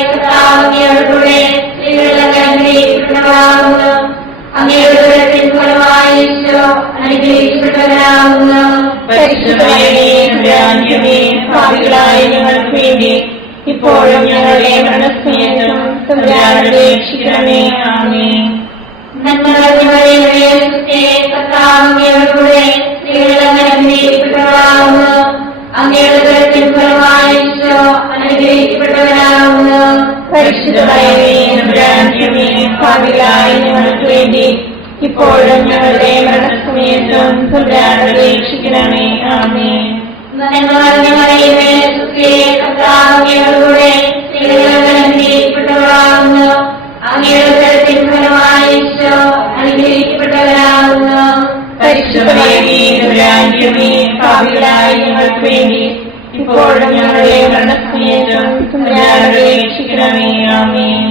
കർത്താവിനോടുകൂടെ സ്ത്രീകളുടെ അനുഗ്രഹിക്കപ്പെട്ടവളാകുന്നു. അങ്ങയുടെ ഫലമായി ഈശോ അനുഗ്രഹിക്കപ്പെട്ടവനാകുന്നു. പരിശുദ്ധ മറിയമേ, തമ്പുരാന്റമ്മേ, പാപികളായ ഞങ്ങൾക്ക് വേണ്ടി ഇപ്പോഴും ഞങ്ങളുടെ മരണസമയത്തും തമ്പുരാനോട് അപേക്ഷിക്കണമേ. ആമേൻ. കർത്താവിനോടുകൂടെ സ്ത്രീകളുടെ അനുഗ്രഹിക്കപ്പെട്ടവളാകുന്നു. അങ്ങയുടെ ഫലമായി ഈശോ അനുഗ്രഹിക്കപ്പെട്ടവനാകുന്നു. പരിശുദ്ധ മറിയമേ, തമ്പുരാന്റമ്മേ, പാപികളായ ഞങ്ങൾക്ക് വേണ്ടി ഇപ്പോഴും ഞങ്ങളുടെ മരണസമയത്തും തമ്പുരാനോട് അപേക്ഷിക്കണമേ. ആമേൻ. നന്മ നിറഞ്ഞ മറിയമേ, സുസ്ഥിരേ, കർത്താവ് അങ്ങയോടുകൂടെ സ്ത്രീകളിൽ അനുഗ്രഹിക്കപ്പെട്ടവളാകുന്നു. അങ്ങയുടെ ഉദരത്തിൻ ഫലമായി ഈശോ അനുഗ്രഹിക്കപ്പെട്ടവനാകുന്നു. പരിശുദ്ധ മറിയമേ, തമ്പുരാന്റമ്മേ, പാപികളായ ഞങ്ങൾക്ക് വേണ്ടി ഇപ്പോഴും ഞങ്ങളുടെ മരണസമയത്തും തമ്പുരാനോട് അപേക്ഷിക്കണമേ. ആമേൻ.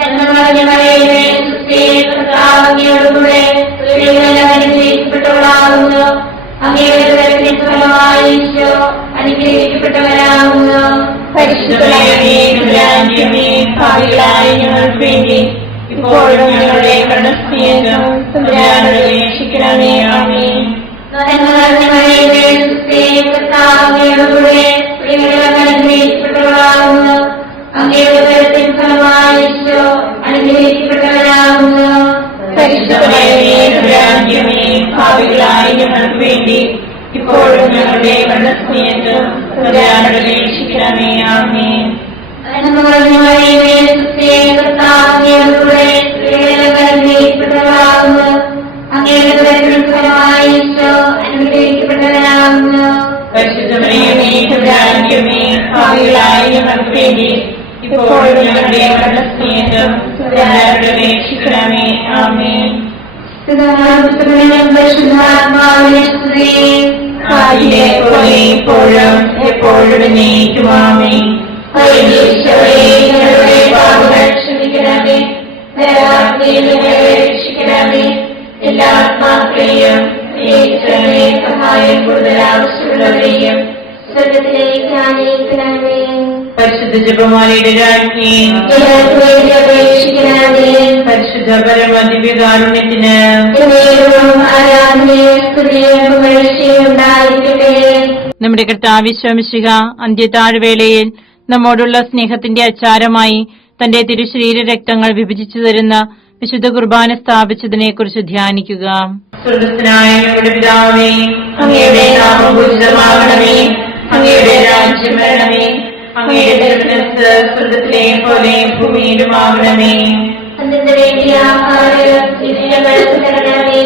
നന്മ നിറഞ്ഞ മറിയമേ, സുസ്ഥിരേ, കർത്താവ് അങ്ങയോടുകൂടെ സ്ത്രീകളിൽ അനുഗ്രഹിക്കപ്പെട്ടവളാകുന്നു. അങ്ങയുടെ ഉദരത്തിൻ ഫലമായി ഈശോ അനുഗ്രഹിക്കപ്പെട്ടവനാകുന്നു. പരിശുദ്ധ മറിയമേ, തമ്പുരാന്റമ്മേ, പാപികളായ ഞങ്ങൾക്ക് വേണ്ടി ഇപ്പോഴും ഞങ്ങളുടെ മരണസമയത്തും തമ്പുരാനോട് അപേക്ഷിക്കണമേ. ആമേൻ. നന്മ നിറഞ്ഞ മറിയമേ, സുസ്ഥിരേ, കർത്താവ് അങ്ങയോടുകൂടെ സ്ത്രീകളിൽ അനുഗ്രഹിക്കപ്പെട്ടവളാകുന്നു. അങ്ങയുടെ ഉദരത്തിൻ ഫലമായി ഈശോ അനുഗ്രഹിക്കപ്പെട്ടവനാകുന്നു. പരിശുദ്ധ മറിയമേ, തമ്പുരാന്റമ്മേ, പാപികളായ ഞങ്ങൾക്ക് വേണ്ടി ഇപ്പോഴും ഞങ്ങളുടെ മരണസമയത്തും തമ്പുരാനോട് അപേക്ഷിക്കണമേ. ആമേൻ. നന്മ നിറഞ്ഞ മറിയമേ, സുസ്ഥിരേ, കർത്താവ് അങ്ങയോടുകൂടെ സ്ത്രീകളിൽ അനുഗ്രഹിക്കപ്പെട്ടവളാകുന്നു. അങ്ങയുടെ ഉദരത്തിൻ ഫലമായി ഈശോ അനുഗ്രഹിക്കപ്പെട്ടവനാകുന്നു. പരിശുദ്ധ മറിയമേ, തമ്പുരാന്റമ്മേ, പാപികളായ ഞങ്ങൾക്ക് വേണ്ടി ഇപ്പോഴും ഞങ്ങളുടെ മരണസമയത്തും തമ്പുരാനോട് അപേക്ഷിക്കണമേ. ആമേൻ. പരിശുദ്ധാത്മാവിനെ സ്തുതി. ആദിയിലെ പോലെ ഇപ്പോഴും എപ്പോഴും എന്നേക്കും. ആമേൻ. ഈശോയെ, ഞങ്ങളുടെ പാപങ്ങൾ ക്ഷമിക്കണമേ. നരകാഗ്നിയിൽ ഞങ്ങളെ രക്ഷിക്കണമേ. എല്ലാ ആത്മാക്കളെയും ഈശ്വരനെ സഹായം കൂടുതൽ ആവശ്യമുള്ളവരെയും സ്വർഗ്ഗത്തിലേക്ക് ആനയിക്കണമേ. പരിശുദ്ധ ജപമാലയുടെ രാജ്ഞി, ഞങ്ങൾക്ക് വേണ്ടി അപേക്ഷിക്കണമേ. പരിശുദ്ധ പരമദിവ്യകാരുണ്യത്തിന് എന്നേക്കും ആരാധനയും സ്തുതിയും പുകഴ്ചയും ഉണ്ടായിരിക്കട്ടെ. നമ്മുടെ കർത്താവ് മിശിഹ അന്ത്യത്താഴ്വേളയിൽ നമ്മോടുള്ള സ്നേഹത്തിന്റെ അച്ചാരമായി തന്റെ തിരുശരീര രക്തങ്ങൾ വിഭജിച്ചു തരുന്ന വിശുദ്ധ കുർബാന സ്ഥാപിച്ചതിനെക്കുറിച്ച് ധ്യാനിക്കുക. സ്വർഗ്ഗസ്ഥനായ ഞങ്ങളുടെ പിതാവേ, അങ്ങയുടെ നാമം പൂജിതമാകണമേ. അങ്ങയുടെ രാജ്യം വരണമേ. അങ്ങയുടെ തിരുമനസ്സ് സ്വർഗ്ഗത്തിലെ പോലെ ഭൂമിയിലുമാകണമേ. അന്നത്തെ വേണ്ടിയ ആഹാരം ഇന്ന് ഞങ്ങൾക്ക് തരണമേ.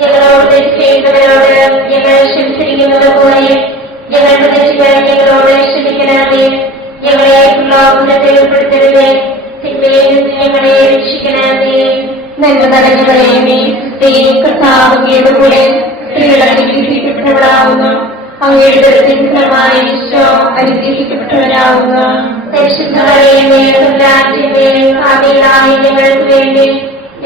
ഞങ്ങളോട് തെറ്റ് ചെയ്തവരോട് ഞങ്ങൾ ക്ഷമിച്ചിരിക്കുന്നത് പോലെ ഞങ്ങളുടെ തെറ്റുകൾ ഞങ്ങളോട് ക്ഷമിക്കണമേ. ഞങ്ങളെ പ്രലോഭനത്തിൽ ഉൾപ്പെടുത്തരുതേ. തിന്മയിൽ നിന്ന് ഞങ്ങളെ രക്ഷിക്കണമേ. നന്മ നിറഞ്ഞ മറിയമേ, സുസ്ഥിരേ, കർത്താവ് അങ്ങയുടെ കൂടെ സ്ത്രീകൾ അനുഗ്രഹിക്കപ്പെട്ടവളാകുന്നു. അങ്ങയുടെ ഉദരത്തിൻ ഫലമായി ഈശോ അനുഗ്രഹിക്കപ്പെട്ടവനാകുന്നു. പരിശുദ്ധ മറിയമേ, തമ്പുരാന്റമ്മേ, പാപികളായ ഞങ്ങൾക്ക് വേണ്ടി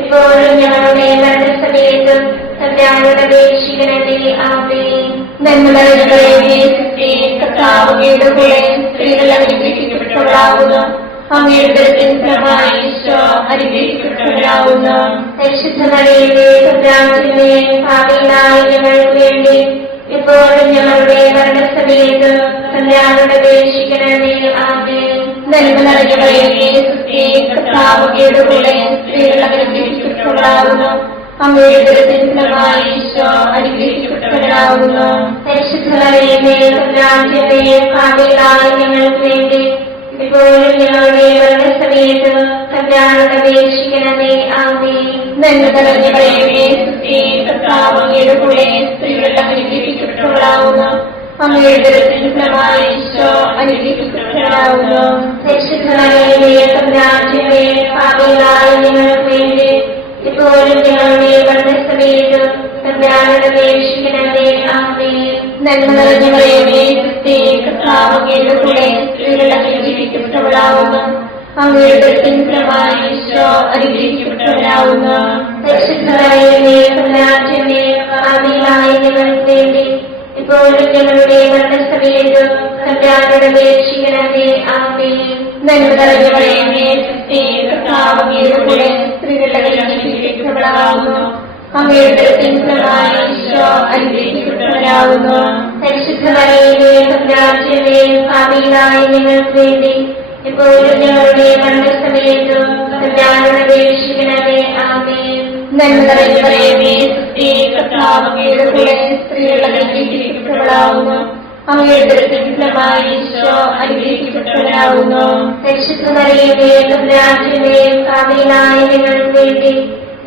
ഇപ്പോഴും ഞങ്ങളുടെ മരണസമയത്തും തമ്പുരാനോട് അപേക്ഷിക്കണമേ. ആമേൻ. നന്മ നിറഞ്ഞ മറിയമേ, സുസ്ഥിരേ, കർത്താവ് അങ്ങയുടെ കൂടെ സ്ത്രീകൾ അനുഗ്രഹിക്കപ്പെട്ടവളാകുന്നു. അങ്ങയുടെ ഉദരത്തിൻ ഫലമായി ഈശോ അനുഗ്രഹിക്കപ്പെട്ടവനാകുന്നു. പരിശുദ്ധ മറിയമേ, തമ്പുരാന്റമ്മേ, പാപികളായ ഞങ്ങൾക്ക് വേണ്ടി ഇപ്പോഴും ഞങ്ങളുടെ മരണസമയത്ത് തമ്പുരാനോട് അപേക്ഷിക്കണമേ. ആമേൻ. നന്മ നിറഞ്ഞ മറിയമേ, സുസ്ഥിരേ, കർത്താവ് അങ്ങയുടെ കൂടെ സ്ത്രീകൾ അനുഗ്രഹിക്കപ്പെട്ടവളാകുന്നു. അങ്ങയുടെ ഉദരത്തിൻ ഫലമായി ഈശോ അനുഗ്രഹിക്കപ്പെട്ടവനാകുന്നു. പരിശുദ്ധ മറിയമേ, തമ്പുരാന്റമ്മേ, പാപികളായ ഞങ്ങൾക്ക് വേണ്ടി ഇപ്പോഴും ഞങ്ങളുടെ മരണസമയത്ത് തമ്പുരാനോട് അപേക്ഷിക്കണമേ. ആമേൻ. നന്മ നിറഞ്ഞ മറിയമേ, സുസ്ഥിരേ, കർത്താവ് അങ്ങയുടെ കൂടെ സ്ത്രീകൾ അനുഗ്രഹിക്കപ്പെട്ടവളാകുന്നു. അങ്ങയുടെ ഉദരത്തിൻ ഫലമായി ഈശോ അനുഗ്രഹിക്കപ്പെട്ടവനാകുന്നു. പരിശുദ്ധ മറിയമേ, തമ്പുരാന്റമ്മേ, പാപികളായ ഞങ്ങൾക്ക് വേണ്ടി ഇപ്പോഴും ഞങ്ങളുടെ മരണസമയത്ത് തമ്പുരാനോട് അപേക്ഷിക്കണമേ. ആമേൻ. നന്മ നിറഞ്ഞ മറിയമേ, സുസ്ഥിരേ, കർത്താവ് അങ്ങയുടെ കൂടെ സ്ത്രീകൾ അനുഗ്രഹിക്കപ്പെട്ടവളാകുന്നു. അങ്ങയുടെ ഉദരത്തിൻ ഫലമായി ഈശോ അനുഗ്രഹിക്കപ്പെട്ടവനാകുന്നു. പരിശുദ്ധ മറിയമേ, തമ്പുരാന്റമ്മേ, പാപികളായ ഞങ്ങൾക്ക് വേണ്ടി ഇപ്പോഴും ഞങ്ങളുടെ മരണസമയത്ത് തമ്പുരാനോട് അപേക്ഷിക്കണമേ. ആമേൻ. നന്മ നിറഞ്ഞ മറിയമേ, സുസ്ഥിരേ, കർത്താവ് അങ്ങയുടെ കൂടെ സ്ത്രീകൾ അനുഗ്രഹിക്കപ്പെട്ടവളാകുന്നു. അങ്ങയുടെ ഉദരത്തിൻ ഫലമായി ഈശോ അനുഗ്രഹിക്കപ്പെട്ടവനാകുന്നു. പരിശുദ്ധ മറിയമേ, തമ്പുരാന്റമ്മേ, പാപികളായ ഞങ്ങൾക്ക് വേണ്ടി ഇപ്പോഴും ഞങ്ങളുടെ മരണസമയത്ത് തമ്പുരാനോട് അപേക്ഷിക്കണമേ. ആമേൻ. നന്മ നിറഞ്ഞ മറിയമേ, സുസ്ഥിരേ, കർത്താവ് അങ്ങയുടെ കൂടെ സ്ത്രീകൾ അനുഗ്രഹിക്കപ്പെട്ടവളാകുന്നു. അങ്ങയുടെ ഉദരത്തിൻ ഫലമായി ഈശോ അനുഗ്രഹിക്കപ്പെട്ടവനാകുന്നു. പരിശുദ്ധ മറിയമേ, തമ്പുരാന്റമ്മേ, പാപികളായ ഞങ്ങൾക്ക് വേണ്ടി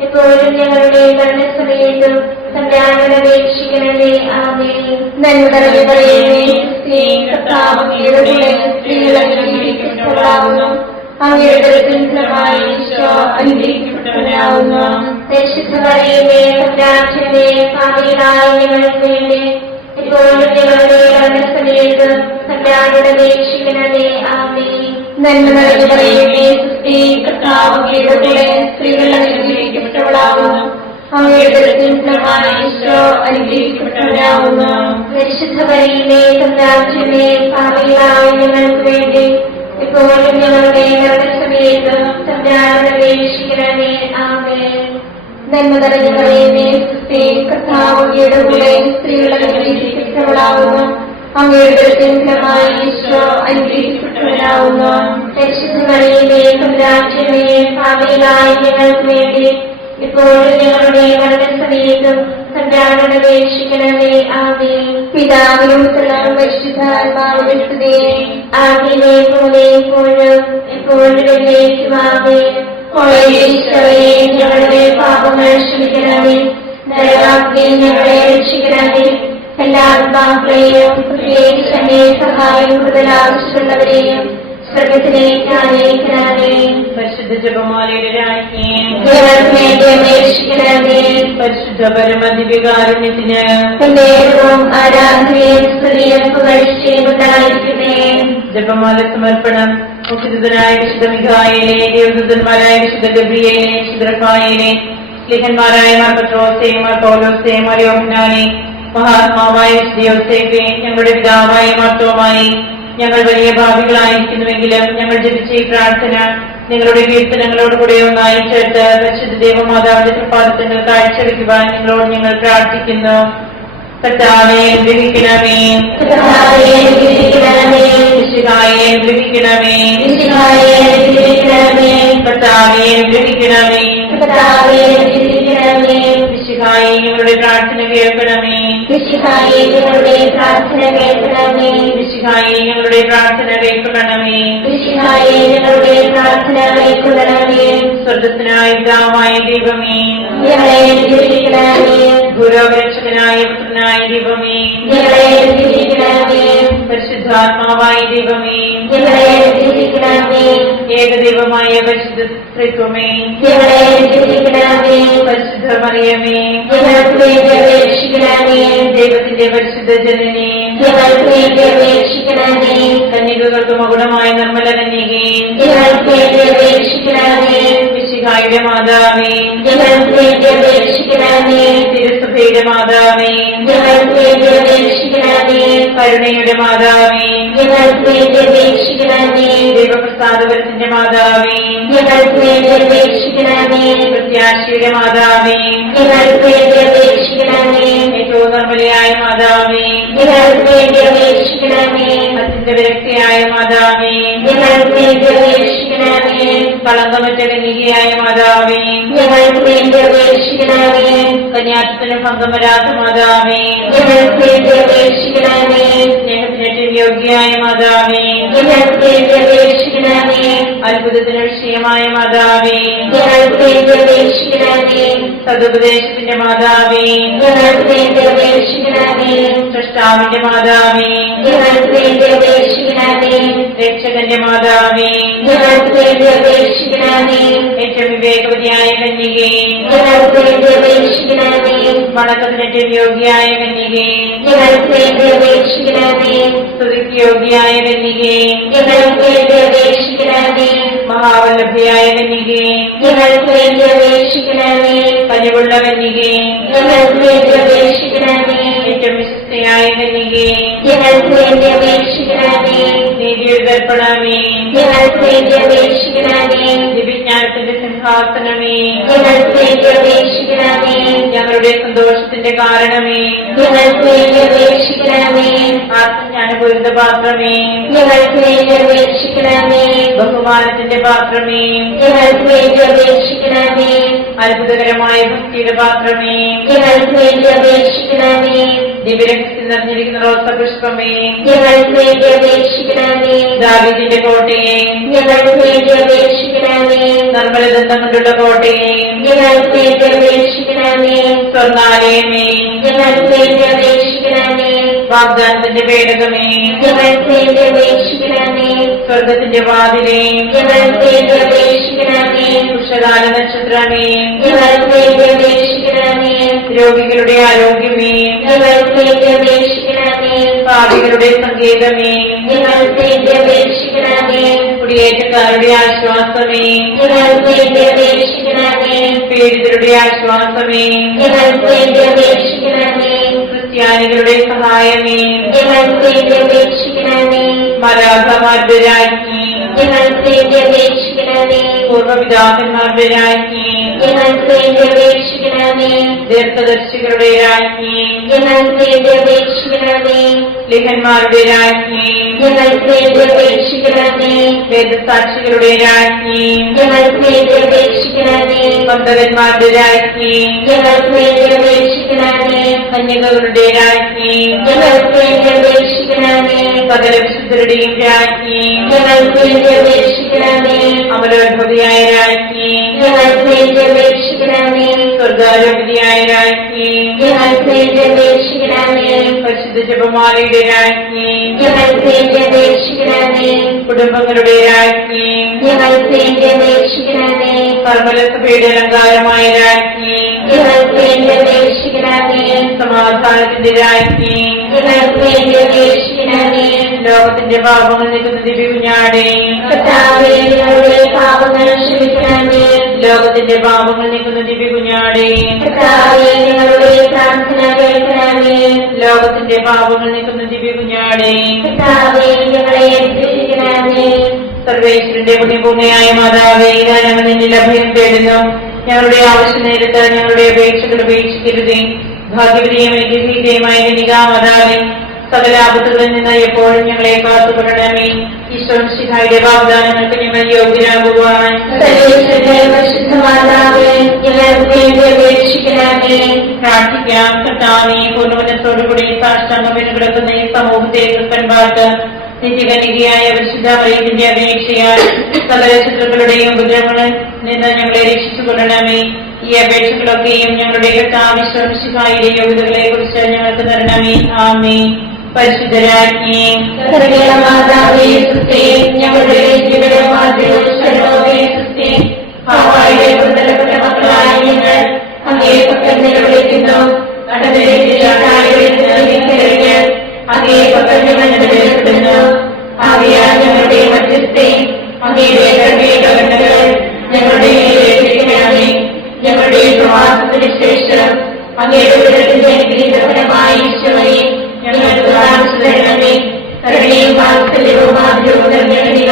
ഇപ്പോഴും ഞങ്ങളുടെ മരണസമയത്തും തമ്പുരാനോട് അപേക്ഷിക്കണമേ. ആമേൻ. നന്മ നിറഞ്ഞ മറിയമേ, കർത്താവ് അങ്ങയുടെ കൂടെ സ്ത്രീകൾ അനുഗ്രഹിക്കപ്പെട്ടവളാകുന്നു. അങ്ങയുടെ ഫലമായി ഈശോ അനുഗ്രഹിക്കപ്പെട്ടവനാകുന്നു. പരിശുദ്ധ മറിയമേ, തമ്പുരാന്റെ പാപികളായ ഞങ്ങൾക്ക് വേണ്ടി ഇപ്പോഴും ഞങ്ങളുടെ മരണസമയത്തും തമ്പുരാനോട് അപേക്ഷിക്കണമേ. ആമേൻ. നന്മ നിറഞ്ഞ മറിയമേ, കർത്താവ് അങ്ങയുടെ കൂടെ സ്ത്രീകൾ അനുഗ്രഹിക്കപ്പെട്ടവളാകുന്നു. അങ്ങയുടെ ഫലമായി ഈശോ അനുഗ്രഹിക്കപ്പെട്ടവനാകുന്നു. പരിശുദ്ധ മറിയമേ, തമ്പുരാന്റെ പാപികളായ ഞങ്ങൾക്ക് വേണ്ടി ഇപ്പോഴും ഞങ്ങളുടെ മരണസമയത്തും തമ്പുരാനോട് അപേക്ഷിക്കണമേ. ആമേൻ. നന്മ നിറഞ്ഞ മറിയമേ, കർത്താവ് അങ്ങയുടെ കൂടെ സ്ത്രീകൾ അനുഗ്രഹിക്കപ്പെട്ടവളാകുന്നു. അങ്ങയുടെ ഫലമായി ഈശോ അനുഗ്രഹിക്കപ്പെട്ടവനാകുന്നു. പരിശുദ്ധ മറിയമേ, തമ്പുരാന്റെ പാപികളായ ഞങ്ങൾക്ക് വേണ്ടി ഇപ്പോഴും ഞങ്ങളുടെ മരണസമയത്തും തമ്പുരാനോട് അപേക്ഷിക്കണമേ. ആമേൻ. പിതാവിനും പുത്രനും പരിശുദ്ധാത്മാവിനും സ്തുതി. ആദ്യമേ പോലെ ഇപ്പോഴും എപ്പോഴും എന്നേക്കും. ആമേൻ. ഈശോയെ, ഞങ്ങളുടെ പാപങ്ങൾ ക്ഷമിക്കണമേ. നരകാഗ്നിയിൽ ഞങ്ങളെ രക്ഷിക്കണമേ. എല്ലാ ആത്മാക്കളെയും പ്രത്യേകിച്ച് അങ്ങേ സഹായം കൂടുതൽ ആവശ്യമുള്ളവരെയും സ്വർഗ്ഗത്തിലേക്ക് ആനയിക്കണമേ. പരിശുദ്ധ ജപമാലയുടെ രാജ്ഞി, ഞങ്ങൾക്ക് വേണ്ടി അപേക്ഷിക്കണമേ. പരിശുദ്ധ പരമദിവ്യകാരുണ്യത്തിന് എന്നേരവും ആരാധനയും സ്തുതിയും പുകഴ്ചയും ഉണ്ടായിരിക്കട്ടെ. ജപമാല സമർപ്പണം. മുഖ്യദൂതനായ വിശുദ്ധ മിഖായേലെ, ദേവദൂതന്മാരായ വിശുദ്ധ ഗബ്രിയേലെ, വിശുദ്ധ റഫായേലെ, ലേഖന്മാരായ മാർ പത്രോസേ, മാർ പൗലോസേ, മാർ യോഹന്നാനെ, മഹാത്മാവായ വിശുദ്ധ യോസേഫേ, ഞങ്ങളുടെ പിതാവായ മാർത്തോമായി, ഞങ്ങൾ വലിയ ഭാവികളായിരിക്കുന്നുവെങ്കിലും ഞങ്ങൾ ജപിച്ച ഈ പ്രാർത്ഥന നിങ്ങളുടെ കീർത്തനങ്ങളോടുകൂടെ ഒന്നായി ചേർത്ത് പരിശുദ്ധ ദേവമാതാവിന്റെ പ്രഭാതങ്ങൾ കാഴ്ചവെക്കുവാൻ നിങ്ങളോട് ഞങ്ങൾ പ്രാർത്ഥിക്കുന്നു. കർത്താവേ, അനുഗ്രഹിക്കണമേ. കർത്താവേ, അനുഗ്രഹിക്കണമേ. മിശിഹായെ, അനുഗ്രഹിക്കണമേ. മിശിഹായെ, അനുഗ്രഹിക്കണമേ. കർത്താവേ, അനുഗ്രഹിക്കണമേ. കർത്താവേ, അനുഗ്രഹിക്കണമേ. മിശിഹായെ, ഞങ്ങളുടെ പ്രാർത്ഥന കേൾക്കണമേ. മിശിഹായെ, ഞങ്ങളുടെ പ്രാർത്ഥന കേൾക്കണമേ. മിശിഹായെ, ഞങ്ങളുടെ പ്രാർത്ഥന കേൾക്കണമേ. മിശിഹായെ, ഞങ്ങളുടെ പ്രാർത്ഥന കേൾക്കണമേ. സ്വർഗ്ഗസ്ഥനായ പിതാവായ ദൈവമേ, ഞങ്ങളെ അനുഗ്രഹിക്കണമേ. ഗുരുരക്ഷകനായ പുത്രനായ ദൈവമേ, ഞങ്ങളെ അനുഗ്രഹിക്കണമേ. പരിശുദ്ധാത്മാവായ ദൈവമേ, ഞങ്ങളെ അനുഗ്രഹിക്കണമേ. ഏകദൈവമായ പരിശുദ്ധ ത്രിത്വമേ, ഞങ്ങളെ അനുഗ്രഹിക്കണമേ. പരിശുദ്ധ മറിയമേ, ഞങ്ങൾക്ക് വേണ്ടി അപേക്ഷിക്കണമേ. ദൈവത്തിന്റെ പരിശുദ്ധ ജനനേ, ഞങ്ങൾക്ക് വേണ്ടി അപേക്ഷിക്കണമേ. കന്യകകൾക്ക് മകുടമായ നിർമ്മല കന്യകേ, ഞങ്ങൾക്ക് വേണ്ടി അപേക്ഷിക്കണമേ. മിശിഹായുടെ മാതാവേ, ഞങ്ങൾക്ക് വേണ്ടി അപേക്ഷിക്കണമേ. തിരുസഭയുടെ മാതാവേ, ഞങ്ങൾക്ക് വേണ്ടി അപേക്ഷിക്കണമേ. കരുണയുടെ മാതാവേ, ഞങ്ങൾക്ക് വേണ്ടി അപേക്ഷിക്കണമേ. ദൈവപ്രസാദപരത്തിന്റെ മാതാവേ, ഞങ്ങൾക്ക് വേണ്ടി അപേക്ഷിക്കണമേ. പ്രത്യാശയുടെ മാതാവേ, ഞങ്ങൾക്ക് വേണ്ടി അപേക്ഷിക്കണമേ. ഏറ്റവും നിർമ്മലയായ മാതാവേ, ഞങ്ങൾക്ക് വേണ്ടി അപേക്ഷിക്കണമേ. അത്യന്ത വിരക്തിയായ മാതാവേ, ഞങ്ങൾക്ക് വേണ്ടി അപേക്ഷിക്കണമേ. കളങ്കമറ്റ കന്യകയായ മാതാവേ, ഞങ്ങൾക്ക് വേണ്ടി അപേക്ഷിക്കണമേ. കന്യാത്വത്തിന് ഭംഗം വരാത്ത മാതാവേ, ഞങ്ങൾക്ക് വേണ്ടി അപേക്ഷിക്കണമേ. സ്നേഹത്തിനേറ്റവും യോഗ്യയായ മാതാവേ, ഞങ്ങൾക്ക് വേണ്ടി അപേക്ഷിക്കണമേ. അത്ഭുതത്തിന് വിഷയമായ മാതാവേ, ഞങ്ങൾക്ക് വേണ്ടി അപേക്ഷിക്കണമേ. സതുപദേശത്തിന്റെ മാതാവേ, ഞങ്ങൾക്ക് വേണ്ടി അപേക്ഷിക്കണമേ. സൃഷ്ടാവിന്റെ മാതാവേ, ഞങ്ങൾക്ക് വേണ്ടി അപേക്ഷിക്കണമേ. രക്ഷകന്റെ മാതാവേ, ഞങ്ങൾക്ക് വേണ്ടി അപേക്ഷിക്കണമേ. ഏറ്റവും വിവേകവതിയായ കന്യകേ, ഞങ്ങൾക്ക് വേണ്ടി അപേക്ഷിക്കണമേ. വണക്കത്തിനേറ്റവും യോഗ്യയായ കന്യകേ, ഞങ്ങൾക്ക് വേണ്ടി അപേക്ഷിക്കണമേ. സ്തുതിക്ക് യോഗ്യയായ കന്യകേ, ഞങ്ങൾക്ക് വേണ്ടി അപേക്ഷിക്കണമേ. മഹാവല്ലഭയായ കന്യകേ, ഞങ്ങൾക്ക് വേണ്ടി അപേക്ഷിക്കണമേ. കനിവുള്ള കന്യകേ, ഞങ്ങൾക്ക് വേണ്ടി അപേക്ഷിക്കണമേ. ഏറ്റവും വിശുദ്ധയായ കന്യകേ, ഞങ്ങൾക്ക് വേണ്ടി അപേക്ഷിക്കണമേ. നീതിയുടെ ദർപ്പണമേ, ഞങ്ങൾക്ക് വേണ്ടി അപേക്ഷിക്കണമേ. ദിവ്യജ്ഞാനത്തിന്റെ സിംഹാസനമേ, ഞങ്ങൾക്ക് വേണ്ടി അപേക്ഷിക്കണമേ. ഞങ്ങളുടെ സന്തോഷത്തിന്റെ കാരണമേ, ഞങ്ങൾക്ക് വേണ്ടി അപേക്ഷിക്കണമേ. ആത്മജ്ഞാനപൂരിത പാത്രമേ, ഞങ്ങൾക്ക് വേണ്ടി അപേക്ഷിക്കണമേ. ബഹുമാനത്തിന്റെ പാത്രമേ, ഞങ്ങൾക്ക് വേണ്ടി അപേക്ഷിക്കണമേ. അത്ഭുതകരമായ ഭക്തിയുടെ പാത്രമേ, ഞങ്ങൾക്ക് വേണ്ടി അപേക്ഷിക്കണമേ. ദിവ്യരഹസ്യം നിറഞ്ഞിരിക്കുന്ന റോസപുഷ്പമേ, ഞങ്ങൾക്ക് വേണ്ടി അപേക്ഷിക്കണമേ. ദാവീദിന്റെ കോട്ടയെ, ഞങ്ങൾക്ക് വേണ്ടി അപേക്ഷിക്കണമേ. നിർമ്മലദന്തം കൊണ്ടുള്ള കോട്ടയെ, ഞങ്ങൾക്ക് വേണ്ടി അപേക്ഷിക്കണമേ. സ്വർണ്ണാലയമേ, ഞങ്ങൾക്ക് വേണ്ടി അപേക്ഷിക്കണമേ. വാഗ്ദാനത്തിന്റെ പേടകമേ, ഞങ്ങൾക്ക് വേണ്ടി അപേക്ഷിക്കണമേ. സ്വർഗത്തിന്റെ വാതിലേ, ഞങ്ങൾക്ക് വേണ്ടി അപേക്ഷിക്കണമേ. ഉഷകാല നക്ഷത്രമേ, ഞങ്ങൾക്ക് വേണ്ടി അപേക്ഷിക്കണമേ. രോഗികളുടെ ആരോഗ്യമേ, ഞങ്ങൾക്ക് വേണ്ടി അപേക്ഷിക്കണമേ. പാപികളുടെ സങ്കേതമേ, ഞങ്ങൾക്ക് വേണ്ടി അപേക്ഷിക്കണമേ. കുടിയേറ്റക്കാരുടെ ആശ്വാസമേ, ഞങ്ങൾക്ക് വേണ്ടി അപേക്ഷിക്കണമേ. പീഡിതരുടെ ആശ്വാസമേ, ഞങ്ങൾക്ക് വേണ്ടി അപേക്ഷിക്കണമേ. ക്രിസ്ത്യാനികളുടെ സഹായമേ, ഞങ്ങൾക്ക് വേണ്ടി അപേക്ഷിക്കണമേ. മലാഖമാരുടെ രാജ്ഞി, ഞങ്ങൾക്ക് വേണ്ടി അപേക്ഷിക്കണമേ. പൂർവ്വപിതാക്കന്മാരുടെ രാജ്ഞി, ഞങ്ങൾക്ക് വേണ്ടി അപേക്ഷിക്കണമേ. ദീർഘദർശികളുടെ രാജ്ഞി, ഞങ്ങൾക്ക് വേണ്ടി അപേക്ഷിക്കണമേ. ലിഹന്മാരുടെ രാജ്ഞി, ഞങ്ങൾക്ക് വേണ്ടി അപേക്ഷിക്കണമേ. വേദസാക്ഷികളുടെ രാജ്ഞി, ഞങ്ങൾക്ക് വേണ്ടി അപേക്ഷിക്കണമേ. പന്തകന്മാരുടെ രാജ്ഞി, ഞങ്ങൾക്ക് വേണ്ടി അപേക്ഷിക്കണമേ. കന്യകകളുടെ രാജ്ഞി, ഞങ്ങൾക്ക് വേണ്ടി അപേക്ഷിക്കണമേ. സകല വിശുദ്ധരുടെയും രാജ്ഞി, ഞങ്ങൾക്ക് വേണ്ടി അപേക്ഷിക്കണമേ. അമലോത്ഭവിയായ രാജ്ഞി, ഞങ്ങൾക്ക് വേണ്ടി അപേക്ഷിക്കണമേ. സ്വർഗാരോപതിയായ രാജ്ഞി, ഞങ്ങൾക്ക് വേണ്ടി അപേക്ഷിക്കണമേ. പരിശുദ്ധ ജപമാലയുടെ രാജ്ഞി, ഞങ്ങൾക്ക് വേണ്ടി അപേക്ഷിക്കണമേ. കുടുംബങ്ങളുടെ രാജ്ഞി, ഞങ്ങൾക്ക് വേണ്ടി അപേക്ഷിക്കണമേ. കർമ്മലസഭയുടെ അലങ്കാരമായ രാജ്ഞി, ഞങ്ങൾക്ക് വേണ്ടി അപേക്ഷിക്കണമേ. സമാധാനത്തിന്റെ രാജ്ഞി, ഞങ്ങൾക്ക് വേണ്ടി അപേക്ഷിക്കണമേ. ലോകത്തിന്റെ പാപങ്ങൾ നീക്കുന്ന ദിവ്യകുഞ്ഞാടേ, കർത്താവേ, ഞങ്ങളുടെ പാപങ്ങൾ ക്ഷമിക്കണമേ. ലോകത്തിന്റെ പാപങ്ങൾ നീക്കുന്ന ദിവ്യകുഞ്ഞാടേ, കർത്താവേ, ഞങ്ങളുടെ പ്രാർത്ഥന കേൾക്കണമേ. ലോകത്തിന്റെ പാപങ്ങൾ നീക്കുന്ന ദിവ്യകുഞ്ഞാടേ, കർത്താവേ, ഞങ്ങളെ രക്ഷിക്കണമേ. സർവേശ്വരന്റെ പുണ്യപൂർണ്ണയായ മാതാവേ, ഇതാ ഞങ്ങൾ നിന്നിൽ അഭയം തേടുന്നു. ഞങ്ങളുടെ ആവശ്യ നേരത്ത് ഞങ്ങളുടെ അപേക്ഷകൾ ഉപേക്ഷിക്കരുതേ. ഭാഗ്യവതിയും അനുഗ്രഹീതയുമായ കന്യകാമാതാവേ, സകല ആപത്തുകളിൽ നിന്ന് എപ്പോഴും ഞങ്ങളെ കാത്തുകൊള്ളണമേ. ഈശോമിശിഹായുടെ വാഗ്ദാനങ്ങൾക്ക് ഞങ്ങൾ യോഗ്യരാകുവാൻ സർവേശ്വരന്റെ പരിശുദ്ധ മാതാവേ, ഞങ്ങൾക്ക് വേണ്ടി അപേക്ഷിക്കണമേ. പ്രാർത്ഥിക്കാം. കർത്താവേ, പൂർണ്ണമനത്തോടുകൂടി സാഷ്ടാംഗം കിടക്കുന്ന ഈ സമൂഹത്തെ കൃപൻപാട്ട് നിത്യകന്യകയായ പരിശുദ്ധ മറിയത്തിന്റെ അപേക്ഷയാൽ സകല ശത്രുക്കളുടെയും ഉപദ്രവങ്ങളിൽ നിന്ന് ഞങ്ങളെ രക്ഷിച്ചുകൊള്ളണമേ. ഈ അപേക്ഷകളൊക്കെയും ഞങ്ങളുടെ കർത്താവിശ്വസിഹായുടെ യോഗ്യതകളെ കുറിച്ച് ഞങ്ങൾക്ക് തരണമേ. ആമേൻ. പരിശുദ്ധരാജ്ഞി, സ്വർഗീയ മാതാവേ, സ്തുതി. ഞങ്ങളുടെ ജീവിതമാർഗ്ഗമേ സ്തുതി. ഹവ്വായുടെ പുത്രപ്പെട്ട മക്കളായ ഞങ്ങൾ അങ്ങയെ പക്കൽ നിലവിളിക്കുന്നു. കഴിഞ്ഞ് അങ്ങയെ പക്കൽ ഞങ്ങൾ നിലവിളിക്കുന്നു. ആകയാൽ ഞങ്ങളുടെ മധ്യസ്ഥെ അങ്ങയുടെ കരുണകൾ ഞങ്ങളുടെ മേലേൽപ്പിക്കണമേ. ഞങ്ങളുടെ പ്രവാസത്തിന് ശേഷം അങ്ങയുടെ ഉദരത്തിന്റെ അനുഗ്രഹീതഫലമായ ഈശോയെ ഞങ്ങൾക്ക് കാണിച്ചു തരണമേ. കരുണയും വാത്സല്യവും ആഗ്രഹവും നിറഞ്ഞ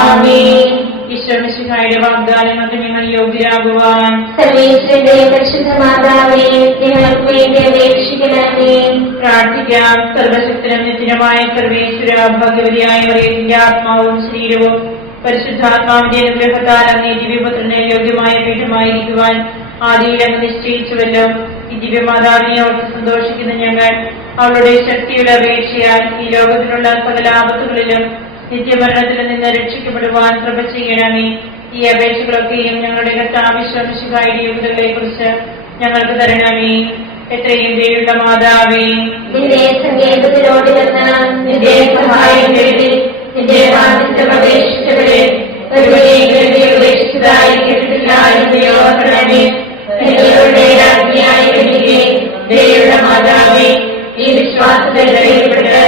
ആമേൻ. ഈശോമിശിഹായുടെ വാഗ്ദാനങ്ങൾക്ക് ഞങ്ങൾ യോഗ്യരാകുവാൻ സർവേശ്വരന്റെ പരിശുദ്ധ മാതാവേ, ഞങ്ങൾക്ക് വേണ്ടി അപേക്ഷിക്കണമേ. പ്രാർത്ഥിക്കാം. സർവശക്തനും നിത്യനുമായ സർവേശ്വര, ഭാഗ്യവതിയായ മറിയത്തിന്റെ ആത്മാവും ശരീരവും പരിശുദ്ധാത്മാവിന്റെ അനുഗ്രഹത്താൽ അങ്ങേ ദിവ്യപുത്രന് യോഗ്യമായ പീഠമായിരിക്കുവാൻ ആദിയിൽ അങ്ങ് നിശ്ചയിച്ചുവല്ലോ. ഈ ദിവ്യമാതാവിനെ ഓർത്ത് സന്തോഷിക്കുന്ന ഞങ്ങൾ അവളുടെ ശക്തിയുടെ അപേക്ഷയാൽ ഈ ലോകത്തിലുള്ള സകല ആപത്തുകളിലും നിത്യമരണത്തിൽ നിന്ന് രക്ഷിക്കപ്പെടുവാൻ കൃപ ചെയ്യണമേ. ഈ അപേക്ഷകളൊക്കെയും ഞങ്ങളുടെ കർത്താവിശ്വസിഹായുടെ യോഗ്യതകളെ കുറിച്ച് ഞങ്ങൾക്ക് തരണമേ. എത്രയും ദയുള്ള മാതാവേ, നിന്റെ സങ്കേതത്തിലോട് വന്ന് നിന്റെ സഹായം തേടി നിന്റെ വാദിത്വം അപേക്ഷിച്ചവരെ ഒരുവരെയും ഉപേക്ഷിച്ചതായി കേട്ടിട്ടില്ല എന്ന് ഓർക്കണമേ. നിങ്ങളുടെ രാജ്ഞിയായ ദയുള്ള മാതാവേ, ഈ വിശ്വാസത്തിൽ ധൈര്യപ്പെട്ട്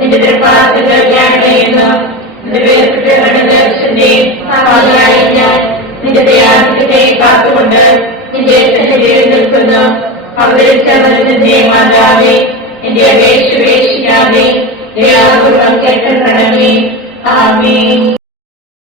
നിന്റെ തൃപ്പാദത്തിൽ ഞാൻ കഴിയുന്നു. നിന്റെ വേർപെട്ട ദർശന്റെ ഭാഗമായി ഞാൻ നിന്റെ ദയാദിത്യത്തെ കാത്തുകൊണ്ട് നിന്റെ സന്നിധിയിൽ നിൽക്കുന്നു. അവതരിച്ച മനസ്സിന്റെ മാതാവേ, എന്റെ അപേക്ഷ ഉപേക്ഷിക്കാതെ ദയാപൂർവം കേട്ടണമേ. ആമേൻ.